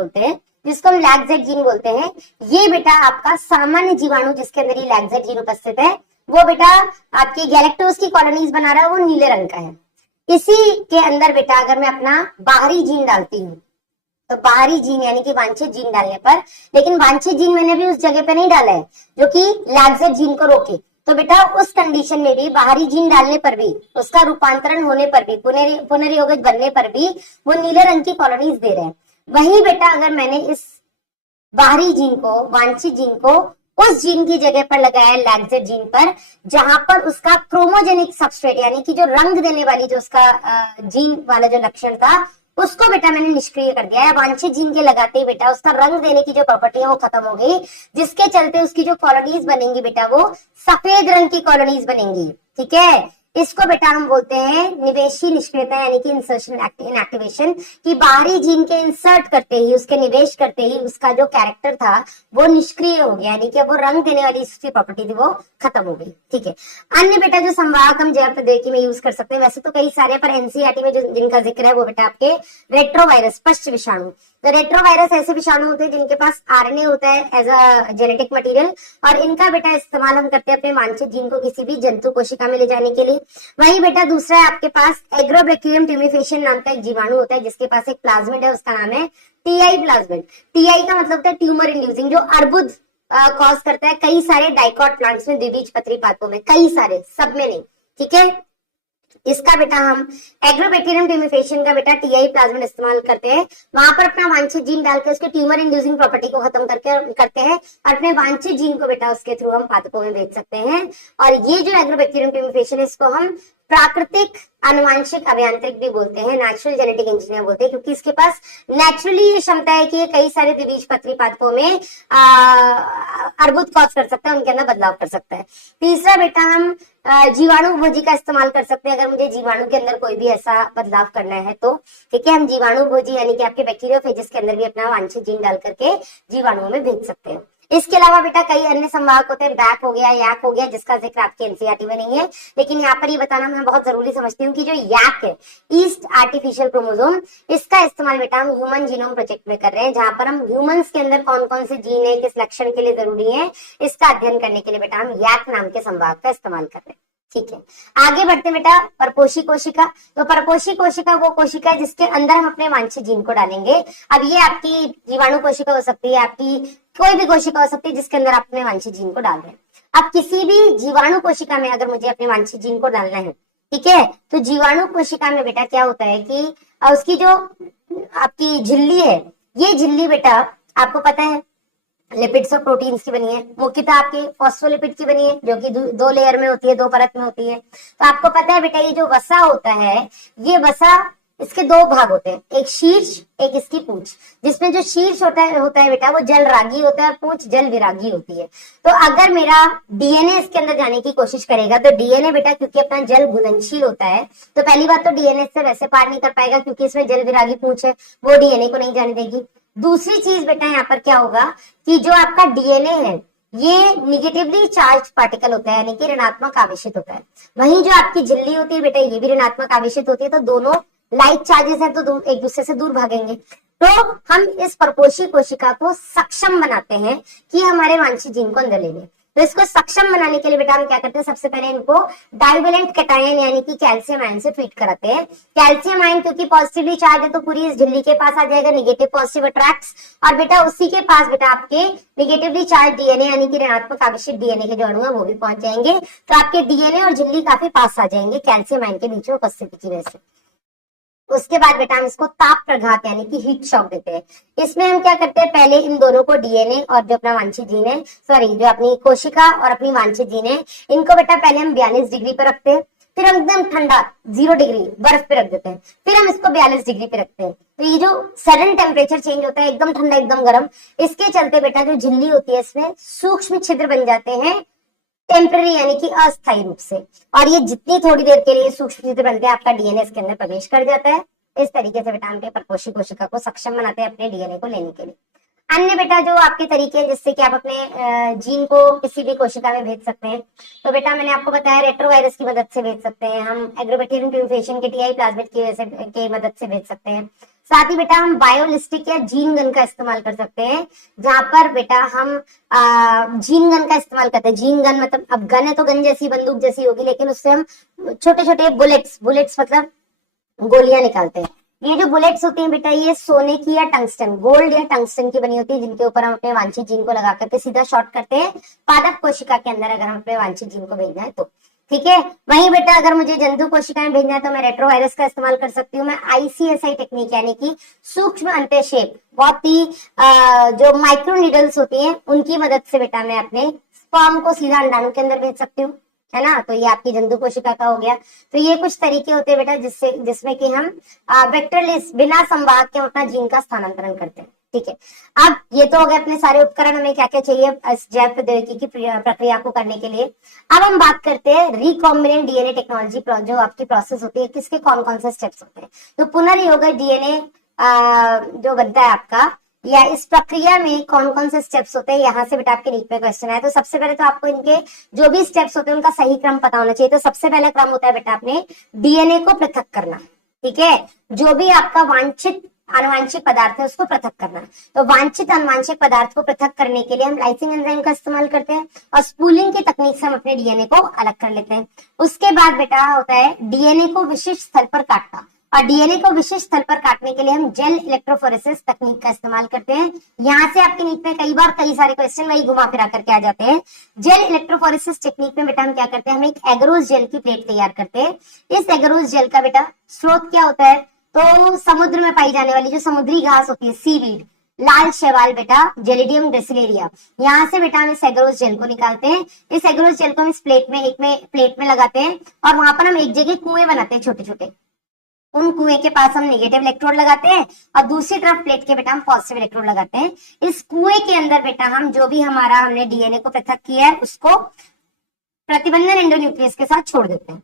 बोलते हैं, ये बेटा आपका सामान्य जीवाणु जिसके अंदर ये लैक्जेड जीन उपस्थित है वो बेटा आपके गैलेक्टोज की कॉलोनीज बना रहा है, वो नीले रंग का है। इसी के अंदर बेटा अगर मैं अपना बाहरी जीन डालती हूँ तो बाहरी जीन यानी कि वांछित जीन डालने पर, लेकिन वांछित जीन मैंने भी उस जगह पे नहीं डाला है जो कि लैक्जेड जीन को रोके, तो बेटा उस कंडीशन में भी बाहरी जीन डालने पर भी उसका रूपांतरण होने पर भी पुनर्योगज बनने पर भी वो नीले रंग की कॉलोनीज दे रहे हैं। वही बेटा अगर मैंने इस बाहरी जीन को वांछित जीन को उस जीन की जगह पर लगाया लैक्जेड जीन पर, जहां पर उसका क्रोमोजेनिक सबस्ट्रेट यानी कि जो रंग देने वाली जो उसका जीन वाला जो लक्षण था उसको बेटा मैंने निष्क्रिय कर दिया है। वांछित जीन के लगाते ही बेटा उसका रंग देने की जो प्रॉपर्टी है वो खत्म हो गई, जिसके चलते उसकी जो कॉलोनीज बनेंगी बेटा वो सफेद रंग की कॉलोनीज बनेंगी। ठीक है, इसको बेटा हम बोलते हैं निवेशी निष्क्रियता यानी कि इंसर्शन इनएक्टिवेशन, कि बाहरी जीन के इंसर्ट करते ही उसके निवेश करते ही उसका जो कैरेक्टर था वो निष्क्रिय हो गया, यानी कि वो रंग देने वाली उसकी प्रॉपर्टी थी वो खत्म हो गई। ठीक है, अन्य बेटा जो संवाहक हम जैव प्रौद्योगिकी में यूज कर सकते हैं, वैसे तो कई सारे पर एनसीईआरटी में जो जिनका जिक्र है वो बेटा आपके रेट्रोवायरस पश्च विषाणु। तो रेट्रोवायरस ऐसे विषाणु होते हैं जिनके पास आरएनए होता है एज अ जेनेटिक मटेरियल, और इनका बेटा इस्तेमाल हम करते हैं अपने वांछित जीन को किसी भी जंतु कोशिका में ले जाने के लिए। वही बेटा दूसरा है आपके पास एग्रोब्रेक्यूरियम ट्यूमिफेशियन नाम का एक जीवाणु होता है जिसके पास एक प्लाज्मिड है, उसका नाम है टीआई प्लाज्मिड। टीआई का मतलब होता है ट्यूमर इंड्यूसिंग, जो अर्बुद कॉज करता है कई सारे डाइकॉट प्लांट्स में, द्विबीजपत्री पादपों में, कई सारे, सब में नहीं। ठीक है, इसका बेटा हम एग्रोबैक्टीरियम ट्यूमेफेशियन का बेटा टीआई प्लाज्मिड इस्तेमाल करते हैं, वहां पर अपना वांछित जीन डालकर उसके ट्यूमर इंड्यूसिंग प्रॉपर्टी को खत्म करके करते हैं और अपने वांछित जीन को बेटा उसके थ्रू हम पादपों में भेज सकते हैं। और ये जो एग्रोबैक्टीरियम ट्यूमेफेशियन है इसको हम प्राकृतिक अनुवांशिक अभियांत्रिक भी बोलते हैं, नेचुरल जेनेटिक इंजीनियर बोलते हैं, क्योंकि इसके पास नेचुरली ये क्षमता है कि ये कई सारे द्विबीजपत्री पादपों में अर्बुद कॉज कर सकता है, उनके अंदर बदलाव कर सकता है। तीसरा बेटा हम जीवाणु भोजी का इस्तेमाल कर सकते हैं, अगर मुझे जीवाणु के अंदर कोई भी ऐसा बदलाव करना है तो। ठीक है, हम जीवाणु भोजी यानी कि आपके बैक्टीरियोफेजेस के अंदर भी अपना वांछित जीन डाल करके जीवाणुओं में भेज सकते हैं। इसके अलावा बेटा कई अन्य संवाहक होते हैं, बैक हो गया, याक हो गया, जिसका जिक्र आपके एनसीईआरटी में नहीं है, लेकिन यहाँ पर ये बताना मैं बहुत जरूरी समझती हूँ कि जो याक है, ईस्ट आर्टिफिशियल क्रोमोसोम, इसका इस्तेमाल बेटा हम ह्यूमन जीनोम प्रोजेक्ट में कर रहे हैं, जहां पर हम ह्यूमंस के अंदर कौन कौन से जीन है, किस लक्षण के लिए जरूरी है, इसका अध्ययन करने के लिए बेटा हम याक नाम के संवाहक का इस्तेमाल कर रहे हैं। ठीक है, आगे बढ़ते बेटा परपोषी कोशिका। तो परपोषी कोशिका वो कोशिका है जिसके अंदर हम अपने वांछित जीन को डालेंगे। अब ये आपकी जीवाणु कोशिका हो सकती है, आपकी कोई भी कोशिका हो सकती है जिसके अंदर आप अपने वांछित जीन को डाल रहे हैं। अब किसी भी जीवाणु कोशिका में अगर मुझे अपने वांछित जीन को डालना है, ठीक है, तो जीवाणु कोशिका में बेटा क्या होता है कि उसकी जो आपकी झिल्ली है, ये झिल्ली बेटा आपको पता है लिपिड्स और प्रोटीन्स की बनी है, मुख्यतः आपकी फॉस्फोलिपिड की बनी है, जो कि दो लेयर में होती है, दो परत में होती है। तो आपको पता है बेटा ये जो वसा होता है, ये वसा, इसके दो भाग होते हैं, एक शीर्ष, एक इसकी पूंछ, जिसमें जो शीर्ष होता है बेटा वो जल रागी होता है और पूंछ जल विरागी होती है। तो अगर मेरा डीएनए इसके अंदर जाने की कोशिश करेगा तो डीएनए बेटा क्योंकि अपना जल घुलनशील होता है, तो पहली बात तो डीएनए से वैसे पार नहीं कर पाएगा क्योंकि इसमें जल विरागी पूंछ है, वो डीएनए को नहीं जाने देगी। दूसरी चीज बेटा यहाँ पर क्या होगा कि जो आपका डीएनए है ये निगेटिवली चार्ज पार्टिकल होता है, यानी कि ऋणात्मक आवेशित होता है। वहीं जो आपकी झिल्ली होती है बेटा ये भी ऋणात्मक आवेशित होती है, तो दोनों लाइक चार्जेस हैं तो एक दूसरे से दूर भागेंगे। तो हम इस परपोषी कोशिका को सक्षम बनाते हैं कि हमारे वांछित जीन को अंदर ले लें। तो इसको सक्षम बनाने के लिए बेटा हम क्या करते हैं, सबसे पहले इनको डाइवेलेंट कैटायन यानी कि कैल्शियम आयन से ट्रीट कराते हैं। कैल्शियम आयन क्योंकि पॉजिटिवली चार्ज है तो पूरी इस झिल्ली के पास आ जाएगा, नेगेटिव पॉजिटिव अट्रैक्ट्स, और बेटा उसी के पास बेटा आपके नेगेटिवली चार्ज डीएनए यानी कि ऋणात्मक आवेशित डीएनए के जो अणु है वो भी पहुंच जाएंगे। तो आपके डीएनए और झिल्ली काफी पास आ जाएंगे कैल्शियम आयन के बीच में उपस्थिति की वजह से। उसके बाद बेटा हम इसको ताप प्रघात यानी कि हीट शॉक देते हैं। इसमें हम क्या करते हैं, पहले इन दोनों को डीएनए और जो अपना वांछित जीन है, जो अपनी कोशिका और अपनी वांछित जीन है, इनको बेटा पहले हम 42 डिग्री पर रखते हैं, फिर हम एकदम ठंडा 0 डिग्री बर्फ पे रख देते हैं, फिर हम इसको 42 डिग्री पे रखते हैं। तो ये जो सडन टेम्परेचर चेंज होता है, एकदम ठंडा एकदम गर्म, इसके चलते बेटा जो झिल्ली होती है इसमें सूक्ष्म छिद्र बन जाते हैं टेम्पररी यानी कि अस्थायी रूप से, और ये जितनी थोड़ी देर के लिए सूक्ष्म छिद्र बनते हैं आपका डीएनए इसके अंदर प्रवेश कर जाता है। इस तरीके से बेटा हम परपोषी कोशिका को सक्षम बनाते हैं अपने डीएनए को लेने के लिए। अन्य बेटा जो आपके तरीके हैं जिससे कि आप अपने जीन को किसी भी कोशिका में भेज सकते हैं, तो बेटा मैंने आपको बताया रेट्रोवायरस की मदद से भेज सकते हैं, हम एग्रोबैक्टीरियम ट्यूमेफेशियन के टीआई प्लाज्मिड की मदद से भेज सकते हैं। साथ ही बेटा हम बायोलिस्टिक या जीन गन का इस्तेमाल कर सकते हैं, जहां पर बेटा हम जीन गन का इस्तेमाल करते हैं। जीन गन मतलब अब गन है तो गन जैसी बंदूक जैसी होगी, लेकिन उससे हम छोटे छोटे बुलेट्स मतलब गोलियां निकालते हैं। ये जो बुलेट्स होती हैं बेटा ये सोने की या टंगस्टन, गोल्ड या टंगस्टन की बनी होती है, जिनके ऊपर हम अपने वांछित जीन को लगा करके सीधा शॉट करते हैं पादप कोशिका के अंदर, अगर हम अपने वांछित जीन को भेजना है तो। ठीक है, वहीं बेटा अगर मुझे जंतु कोशिका में भेजना है तो मैं रेट्रोवायरस का इस्तेमाल कर सकती हूँ। मैं आईसीएसआई टेक्निक यानी कि सूक्ष्म अंत्यक्षेप, बहुत ही जो माइक्रो नीडल्स होती हैं उनकी मदद से बेटा मैं अपने स्पर्म को सीधा अंडाणु के अंदर भेज सकती हूँ, है ना। तो ये आपकी जंतु कोशिका का हो गया। तो ये कुछ तरीके होते हैं बेटा जिसमें कि हम वेक्टरलेस बिना संवाहक के अपना जीन का स्थानांतरण करते हैं। ठीक है, अब ये तो हो गए अपने सारे उपकरण, हमें क्या क्या चाहिए इस जैव प्रौद्योगिकी की प्रक्रिया को करने के लिए। अब हम बात करते हैं रिकॉम्बिनेंट डीएनए टेक्नोलॉजी, जो आपकी प्रोसेस होती है, किसके कौन कौन से स्टेप्स होते हैं। तो पुनर्योग डीएनए जो बनता है आपका, या इस प्रक्रिया में कौन कौन से स्टेप्स होते हैं, यहाँ से बेटा आपके नीट में क्वेश्चन है। तो सबसे पहले तो आपको इनके जो भी स्टेप्स होते हैं उनका सही क्रम पता होना चाहिए। तो सबसे पहला क्रम होता है बेटा अपने डीएनए को पृथक करना। ठीक है, जो भी आपका वांछित आनुवांशिक पदार्थ है उसको पृथक करना। तो वांछित आनुवांशिक पदार्थ को पृथक करने के लिए हम लाइसिंग एंजाइम का इस्तेमाल करते हैं और स्पूलिंग की तकनीक से हम अपने डीएनए को अलग कर लेते हैं। उसके बाद बेटा होता है डीएनए को विशिष्ट स्थल पर काटना। और डीएनए को विशिष्ट स्थल पर काटने के लिए हम जेल इलेक्ट्रोफोरेसिस तकनीक का इस्तेमाल करते हैं। यहाँ से आपके नीट में कई बार कई सारे क्वेश्चन वही घुमा फिरा करके आ जाते हैं। जेल इलेक्ट्रोफोरेसिस टेक्निक में बेटा हम क्या करते हैं, हम एक एगरोस जेल की प्लेट तैयार करते हैं। इस एगरोस जेल का बेटा स्रोत क्या होता है, तो समुद्र में पाई जाने वाली जो समुद्री घास होती है, सीवीड, लाल शैवाल बेटा, जेलिडियम ग्रेसिलेरिया, यहाँ से बेटा हम इस एगरोस जेल को निकालते हैं। इस एगरोस जेल को हम इस प्लेट में लगाते हैं और वहां पर हम एक जगह कुएं बनाते हैं छोटे छोटे। उन कुएं के पास हम नेगेटिव इलेक्ट्रोड लगाते हैं और दूसरी तरफ प्लेट के बेटा हम पॉजिटिव इलेक्ट्रोड लगाते हैं। इस कुएं के अंदर बेटा हम जो भी हमने डीएनए को पृथक किया है उसको प्रतिबंधन एंडोन्यूक्लियस के साथ छोड़ देते हैं।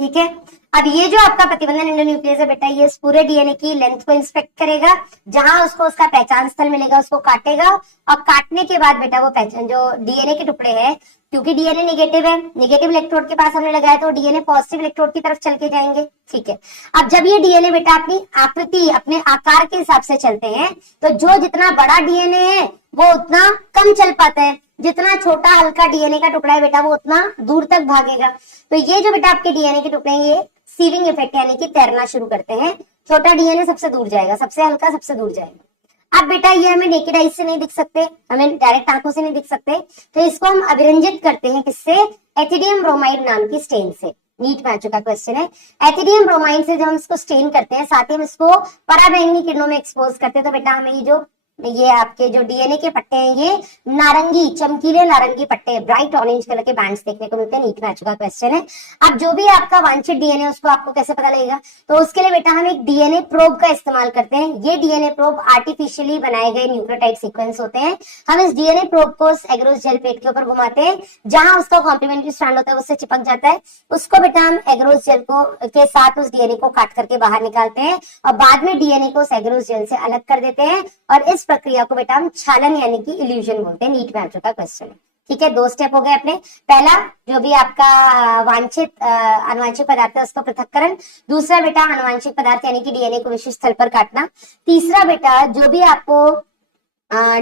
ठीक है, अब ये जो आपका प्रतिबंधन एंडोन्यूक्लियस है बेटा, ये इस पूरे डीएनए की लेंथ को इंस्पेक्ट करेगा, जहां उसको उसका पहचान स्थल मिलेगा उसको काटेगा और काटने के बाद बेटा वो पहचान जो डीएनए के टुकड़े हैं, क्योंकि डीएनए नेगेटिव है, नेगेटिव इलेक्ट्रोड के पास हमने लगाया तो डीएनए पॉजिटिव इलेक्ट्रोड की तरफ चल के जाएंगे। ठीक है, अब जब ये डीएनए बेटा अपनी आकृति अपने आकार के हिसाब से चलते हैं तो जो जितना बड़ा डीएनए है वो उतना कम चल पाता है, जितना छोटा हल्का डीएनए का टुकड़ा है बेटा वो उतना दूर तक भागेगा। तो ये जो बेटा आपके डीएनए के टुकड़े हैं ये सीविंग इफेक्ट यानी कि तैरना शुरू करते हैं। छोटा डीएनए सबसे दूर जाएगा, सबसे हल्का सबसे दूर जाएगा। अब बेटा ये हमें नेकेड आइज से नहीं दिख सकते, हमें डायरेक्ट आंखों से नहीं दिख सकते, तो इसको हम अभिरंजित करते हैं किससे, एथिडियम ब्रोमाइड नाम की स्टेन से। नीट में आ चुका क्वेश्चन है। एथिडियम ब्रोमाइड से जब हम इसको स्टेन करते हैं, साथ ही हम इसको पराबैंगनी किरणों में एक्सपोज करते हैं, तो बेटा हमें ये आपके जो डीएनए के पट्टे हैं ये नारंगी, चमकीले नारंगी पट्टे, ब्राइट ऑरेंज कलर के बैंड्स देखने को मिलते हैं। नीट में आ चुका क्वेश्चन है। अब जो भी आपका वांछित डीएनए उसको आपको कैसे पता लगेगा, तो उसके लिए बेटा हम एक डीएनए प्रोब का इस्तेमाल करते हैं। ये डीएनए प्रोब आर्टिफिशियली बनाए गए न्यूक्लियोटाइड सीक्वेंस होते हैं। हम इस डीएनए प्रोब को एगरोस जेल प्लेट के ऊपर घुमाते हैं, जहां उसका कॉम्प्लीमेंट्री स्ट्रैंड होता है उससे चिपक जाता है। उसको बेटा हम एगरोस जेल को के साथ उस डीएनए को काट करके बाहर निकालते हैं और बाद में डीएनए को एगरोस जेल से अलग कर देते हैं और इस प्रक्रिया को बेटा हम छालन यानी कि इल्यूजन बोलते हैं। नीट में आ चुका क्वेश्चन है। ठीक है, 2 स्टेप हो गए अपने। पहला जो भी आपका वांछित अनुवांशिक पदार्थ है उसको पृथक्करण, दूसरा बेटा अनुवांशिक पदार्थ यानी कि डीएनए को विशिष्ट स्थल पर काटना, तीसरा बेटा जो भी आपको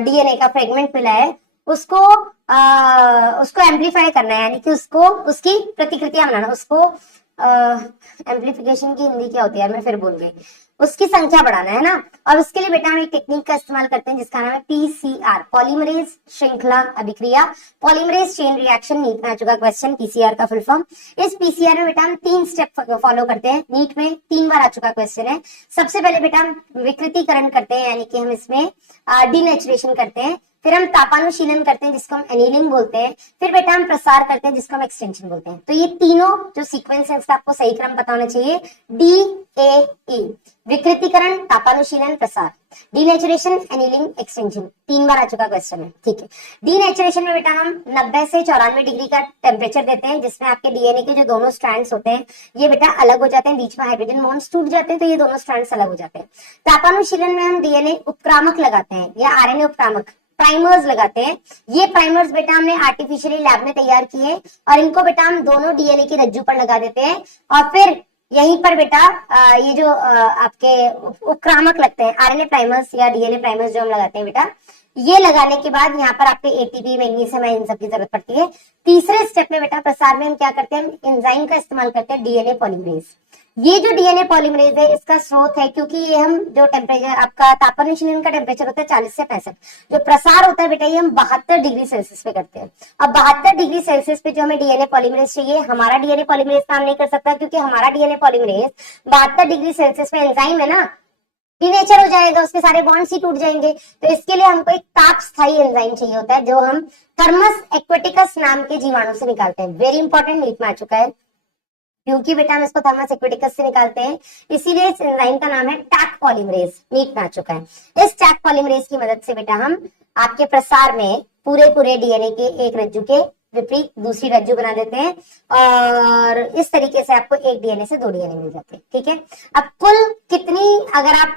डीएनए का फ्रेगमेंट मिला है उसको एम्पलीफाई करना है, यानी कि उसको उसकी प्रतिकृतियां बनाना, उसको एम्पलीफिकेशन की हिंदी क्या होती है मैं फिर बोल गई, उसकी संख्या बढ़ाना है ना। और उसके लिए बेटा हम एक टेक्निक का इस्तेमाल करते हैं जिसका नाम है पीसीआर, पॉलीमरेज श्रृंखला अभिक्रिया, पॉलीमरेज चेन रिएक्शन। नीट में आ चुका क्वेश्चन, पीसीआर का फुल फॉर्म। इस पीसीआर में बेटा हम 3 स्टेप फॉलो करते हैं। नीट में 3 बार आ चुका क्वेश्चन है। सबसे पहले बेटा हम विकृतीकरण करते हैं, यानी कि हम इसमें डीनेचुरेशन करते हैं, फिर हम तापानुशीलन करते हैं जिसको हम एनीलिंग बोलते हैं, फिर बेटा हम प्रसार करते हैं जिसको हम एक्सटेंशन बोलते हैं। तो ये तीनों जो सीक्वेंस है इसका आपको सही क्रम पता होना चाहिए। DAE, विकृतीकरण, तापानुशीलन, प्रसार, डीनेचुरेशन, एनीलिंग, एक्सटेंशन। 3 बार आ चुका क्वेश्चन है। ठीक है, डीनेचुरेशन में बेटा हम 90 से 94 डिग्री का टेम्परेचर देते हैं, जिसमें आपके डीएनए के जो दोनों स्ट्रैंड्स होते हैं ये बेटा अलग हो जाते हैं, बीच में हाइड्रोजन बॉन्ड्स टूट जाते हैं, तो ये दोनों स्ट्रैंड्स अलग हो जाते हैं। तापानुशीलन में हम डीएनए उपक्रामक लगाते हैं या आरएनए उपक्रामक प्राइमर्स लगाते हैं। ये प्राइमर्स बेटा हमने आर्टिफिशियली लैब में तैयार किए और इनको बेटा हम दोनों डीएनए की रज्जू पर लगा देते हैं और फिर यहीं पर बेटा ये जो आपके उपक्रामक लगते हैं, आरएनए प्राइमर्स या डीएनए प्राइमर्स जो हम लगाते हैं बेटा, ये लगाने के बाद यहाँ पर आपके एटीपी, मैग्नीशियम, इन सब की जरूरत पड़ती है। तीसरे स्टेप में बेटा प्रसार में हम क्या करते हैं, एंजाइम का इस्तेमाल करते हैं, डीएनए पॉलीमरेज। ये जो डीएनए पॉलीमरेज है इसका स्रोत है, क्योंकि ये हम जो टेम्परेचर आपका तापानुशीलन का टेम्परेचर होता है 40 से 65, जो प्रसार होता है बेटा ये हम 72 डिग्री सेल्सियस पे करते हैं। अब 72 डिग्री सेल्सियस पे जो हमें डीएनए पॉलीमरेज चाहिए, हमारा डीएनए पॉलीमरेज काम नहीं कर सकता, क्योंकि हमारा डीएनए पॉलीमरेज 72 डिग्री सेल्सियस पे एंजाइम है ना, डिनेचर हो जाएगा, उसके सारे बॉन्ड्स ही टूट जाएंगे। तो इसके लिए हमको एक ताप स्थायी एंजाइम चाहिए होता है, जो हम थर्मस एक्वेटिकस नाम के जीवाणु से निकालते हैं। वेरी इंपॉर्टेंट, नीट में आ चुका है, क्योंकि बेटा हम इसको थर्मस एक्वेटिकस से निकालते हैं, इसीलिए इस एंजाइम का नाम है टैक पॉलीमरेज। नीट में आ चुका है। इस टैक पॉलीमरेज की मदद से बेटा हम आपके प्रसार में पूरे डीएनए के एक रज्जु के विपरीत दूसरी रज्जु बना देते हैं और इस तरीके से आपको एक डीएनए से 2 डीएनए मिल जाते हैं। ठीक है, अब कुल कितनी, अगर आप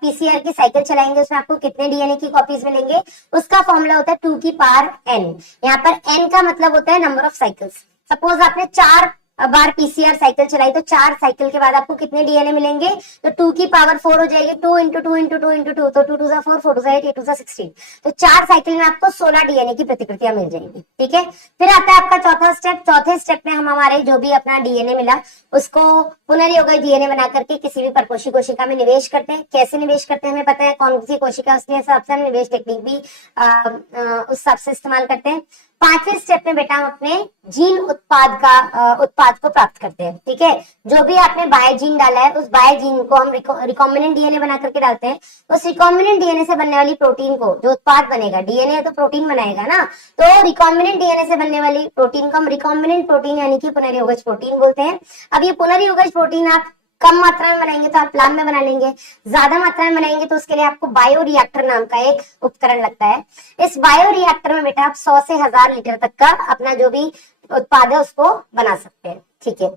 पीसीआर की साइकिल चलाएंगे उसमें आपको कितने डीएनए की कॉपीज मिलेंगे, उसका फॉर्मूला होता है 2 की पावर n। यहाँ पर n का मतलब होता है नंबर ऑफ साइकिल्स। सपोज आपने 4 बार पीसीआर साइकिल चलाई तो 4 साइकिल के बाद आपको कितने डीएनए मिलेंगे, तो 2 की पावर 4 हो जाएगी, 2 इंटू 2 इंटू 2 इंटू 2, तो 2 2 4, 4 2 8, 8 2 16, तो 4 साइकिल में आपको 16 डीएनए की प्रतिकृतियां मिल जाएंगी। ठीक है, फिर आता है आपका चौथा स्टेप। चौथे स्टेप में हम हमारे जो भी अपना डीएनए मिला उसको पुनर्योगज डीएनए बना करके किसी भी परपोषी कोशिका में निवेश करते हैं। कैसे निवेश करते हैं हमें पता है, कौन सी कोशिका उसके हिसाब से हम निवेश टेक्निक भी उस हिसाब से इस्तेमाल करते हैं। 5वें स्टेप में बेटा हम अपने जीन उत्पाद को प्राप्त करते हैं। ठीक है, जो भी आपने बाय जीन डाला है उस बाय जीन को हम रिकॉम्बिनेंट डीएनए बना करके डालते हैं। उस रिकॉम्बिनेंट डीएनए से बनने वाली प्रोटीन को, जो उत्पाद बनेगा, डीएनए तो प्रोटीन बनाएगा ना, तो रिकॉम्बिनेंट डीएनए से बनने वाली प्रोटीन को हम रिकॉम्बिनेंट प्रोटीन यानी कि पुनर्योगज प्रोटीन बोलते हैं। अब ये पुनर्योगज प्रोटीन आप कम मात्रा में बनाएंगे तो आप प्लांट में बना लेंगे, ज्यादा मात्रा में बनाएंगे तो उसके लिए आपको बायोरिएक्टर नाम का एक उपकरण लगता है। इस बायोरिएक्टर में बेटा आप 100 से 1000 लीटर तक का अपना जो भी उत्पाद है उसको बना सकते हैं। ठीक है,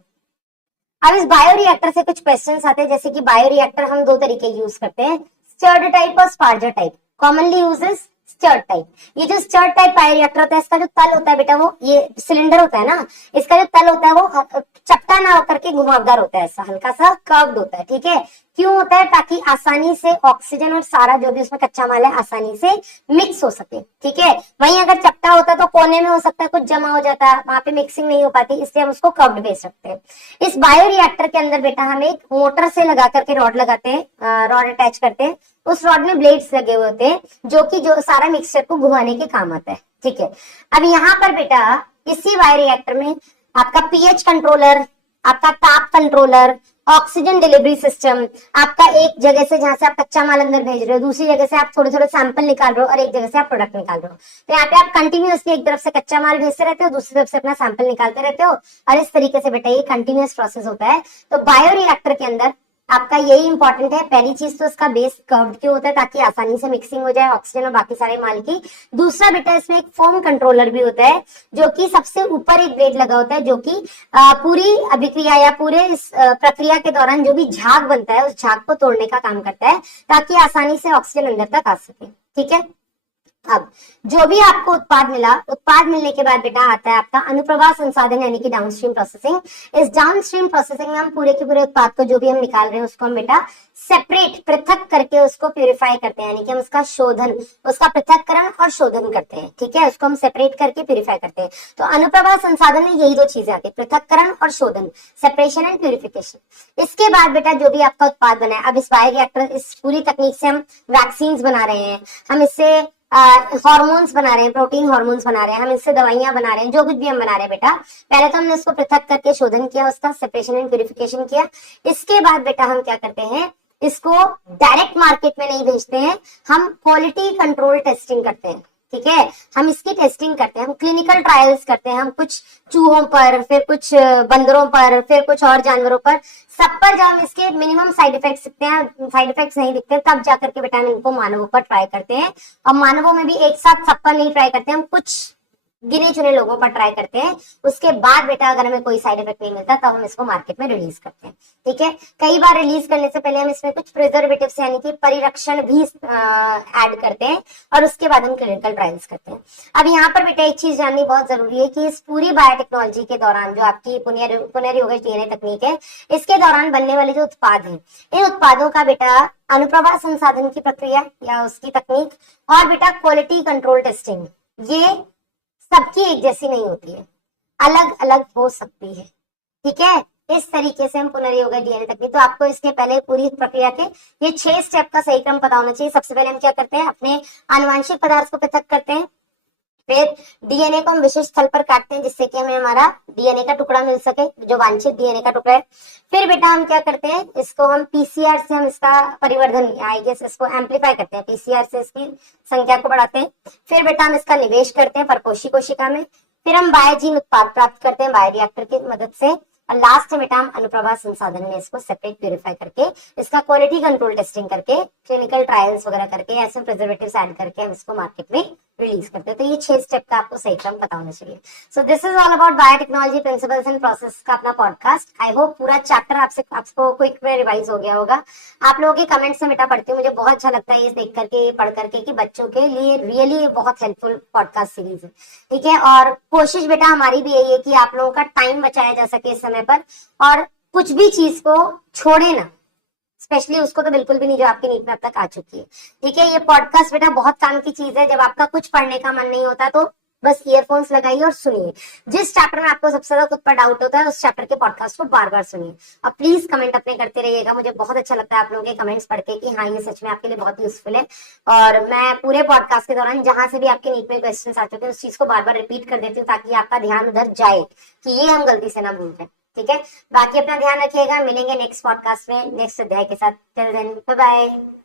अब इस बायोरिएक्टर से कुछ क्वेश्चंस आते हैं, जैसे कि बायोरिएक्टर हम 2 तरीके यूज करते हैं, स्टर्ड टाइप और sparger type. Commonly uses stirred type. ये जो स्टर्ड टाइप बायोरिएक्टर होता है, इसका जो तल होता है बेटा, वो ये सिलेंडर होता है ना, इसका जो तल होता है वो चपटा ना होकर के घुमावदार होता है, ऐसा हल्का सा कर्व्ड होता है। ठीक है, क्यों होता है, ताकि आसानी से ऑक्सीजन और सारा जो भी उसमें कच्चा माल है आसानी से मिक्स हो सके। ठीक है, वहीं अगर चपटा होता तो कोने में हो सकता है कुछ जमा हो जाता है, वहां पे मिक्सिंग नहीं हो पाती, इसलिए हम उसको कर्व्ड भेज सकते हैं। इस बायोरिएक्टर के अंदर बेटा हम एक मोटर से लगा करके रॉड लगाते हैं, रॉड अटैच करते हैं, उस रॉड में ब्लेड्स लगे हुए होते हैं जो सारा मिक्सचर को घुमाने के काम आता है। ठीक है, अब यहाँ पर बेटा इसी बायोरिएक्टर में आपका पीएच कंट्रोलर, आपका ताप कंट्रोलर, ऑक्सीजन डिलीवरी सिस्टम, आपका एक जगह से जहां से आप कच्चा माल अंदर भेज रहे हो, दूसरी जगह से आप थोड़े थोड़े सैंपल निकाल रहे हो और एक जगह से आप प्रोडक्ट निकाल रहे हो, तो यहाँ पे आप कंटिन्यूअसली एक तरफ से कच्चा माल भेजते रहते हो, दूसरी तरफ से अपना सैंपल निकालते रहते हो, और इस तरीके से बेटा ये कंटिन्यूअस प्रोसेस होता है। तो बायोरिएक्टर के अंदर आपका यही इंपॉर्टेंट है, पहली चीज तो इसका बेस कर्व्ड क्यों होता है, ताकि आसानी से मिक्सिंग हो जाए ऑक्सीजन और बाकी सारे माल की। दूसरा बेटा इसमें एक फोम कंट्रोलर भी होता है, जो कि सबसे ऊपर एक ब्लेड लगा होता है, जो कि पूरी अभिक्रिया या पूरे इस प्रक्रिया के दौरान जो भी झाग बनता है उस झाग को तोड़ने का काम करता है, ताकि आसानी से ऑक्सीजन अंदर तक आ सके। ठीक है, अब जो भी आपको उत्पाद मिला, उत्पाद मिलने के बाद बेटा आता है आपका अनुप्रवाह संसाधन यानी कि डाउनस्ट्रीम प्रोसेसिंग। इस डाउनस्ट्रीम प्रोसेसिंग में हम पूरे के पूरे उत्पाद को जो भी हम निकाल रहे हैं उसको हम बेटा सेपरेट, पृथक करके उसको प्यूरिफाई करते हैं, यानी कि हम उसका शोधन, उसका पृथक्करण और शोधन करते हैं। ठीक है, उसको हम सेपरेट करके प्यूरिफाई करते हैं। तो अनुप्रवाह संसाधन में यही 2 चीजें आती है, पृथक्करण और शोधन, सेपरेशन एंड प्यूरिफिकेशन। इसके बाद बेटा जो भी आपका उत्पाद बना है, अब इस बायोरिएक्टर, इस पूरी तकनीक से हम वैक्सीन बना रहे हैं, हम इससे हार्मोन्स बना रहे हैं, प्रोटीन हार्मोन्स बना रहे हैं, हम इससे दवाइयां बना रहे हैं, जो कुछ भी हम बना रहे हैं बेटा, पहले तो हमने उसको पृथक करके शोधन किया, उसका सेपरेशन एंड प्यूरिफिकेशन किया। इसके बाद बेटा हम क्या करते हैं, इसको डायरेक्ट मार्केट में नहीं भेजते हैं, हम क्वालिटी कंट्रोल टेस्टिंग करते हैं। ठीक है, हम इसकी टेस्टिंग करते हैं, हम क्लिनिकल ट्रायल्स करते हैं, हम कुछ चूहों पर, फिर कुछ बंदरों पर, फिर कुछ और जानवरों पर, सब पर जब हम इसके मिनिमम साइड इफेक्ट्स दिखते हैं, साइड इफेक्ट्स नहीं दिखते, तब जाकर के बेटा हम इनको मानवों पर ट्राई करते हैं। और मानवों में भी एक साथ सब पर नहीं ट्राई करते, हम कुछ गिने चुने लोगों पर ट्राई करते हैं। उसके बाद बेटा अगर हमें कोई साइड इफेक्ट नहीं मिलता तब हम इसको मार्केट में रिलीज करते हैं। ठीक है, कई बार रिलीज करने से पहले हम इसमें कुछ प्रिजर्वेटिव्स यानी कि परिरक्षण भी ऐड करते हैं, और उसके बाद हम क्लिनिकल ट्रायल्स करते हैं। अब यहाँ पर बेटा एक चीज जाननी बहुत जरूरी है कि इस पूरी बायोटेक्नोलॉजी के दौरान जो आपकी पुनर्योगज डीएनए तकनीक है, इसके दौरान बनने वाले जो उत्पाद हैं, इन उत्पादों का बेटा अनुप्रवाह संसाधन की प्रक्रिया या उसकी तकनीक और बेटा क्वालिटी कंट्रोल टेस्टिंग, ये सबकी एक जैसी नहीं होती है, अलग अलग हो सकती है। ठीक है, इस तरीके से हम पुनर्योगज डीएनए तकनीक, तो आपको इसके पहले पूरी प्रक्रिया के ये 6 स्टेप का सही क्रम पता होना चाहिए। सबसे पहले हम क्या करते हैं, अपने आनुवांशिक पदार्थ को पृथक करते हैं, फिर डीएनए को हम विशिष्ट स्थल पर काटते हैं जिससे कि हमें हमारा डीएनए का टुकड़ा मिल सके, जो वांछित डीएनए का टुकड़ा है। फिर बेटा हम क्या करते हैं, इसको हम पीसीआर से हम इसका परिवर्धन, आई गेस इसको एम्पलीफाई करते हैं, पीसीआर से इसकी संख्या को बढ़ाते हैं। फिर बेटा हम इसका निवेश करते हैं परपोषी कोशिका में। फिर हम बायोजीन उत्पाद प्राप्त करते हैं बायोरिएक्टर की मदद से, और लास्ट में बेटा हम अनुप्रभा संसाधन में इसको सेपरेट प्यूरिफाई करके इसका क्वालिटी कंट्रोल टेस्टिंग करके क्लिनिकल ट्रायल्स वगैरह करके ऐसे प्रिजर्वेटिव्स ऐड करके हम इसको मार्केट में रिलीज करते हैं। तो ये 6 स्टेप का आपको सही क्रम पता होना चाहिए। So this is all about biotechnology principles and process का अपना पॉडकास्ट। आई होप पूरा चैप्टर आपको क्विक में रिवाइज हो गया होगा। आप लोगों के कमेंट्स में बेटा पढ़ती हूँ, मुझे बहुत अच्छा लगता है ये देख करके पढ़ करके कि बच्चों के लिए रियली बहुत हेल्पफुल पॉडकास्ट सीरीज है। ठीक है, और कोशिश बेटा हमारी भी यही है कि आप लोगों का टाइम बचाया जा सके इस समय पर, और कुछ भी चीज को छोड़े ना, स्पेशली उसको तो बिल्कुल भी नहीं जो आपकी नींद में अब तक आ चुकी है। ठीक है, ये पॉडकास्ट बेटा बहुत काम की चीज है। जब आपका कुछ पढ़ने का मन नहीं होता तो बस ईयरफोन्स लगाइए और सुनिए। जिस चैप्टर में आपको सबसे ज्यादा खुद पर डाउट होता है उस चैप्टर के पॉडकास्ट को बार बार सुनिए। और प्लीज कमेंट अपने करते रहिएगा, मुझे बहुत अच्छा लगता है आप लोगों के कमेंट्स पढ़ के कि हाँ ये सच में आपके लिए बहुत यूजफुल है। और मैं पूरे पॉडकास्ट के दौरान जहां से भी आपके नींद में क्वेश्चन आ चुके हैं उस चीज को बार बार रिपीट कर देती हूँ ताकि आपका ध्यान उधर जाए कि ये हम गलती से ना भूल जाए। ठीक है, बाकी अपना ध्यान रखिएगा, मिलेंगे नेक्स्ट पॉडकास्ट में नेक्स्ट अध्याय के साथ। Till then bye bye.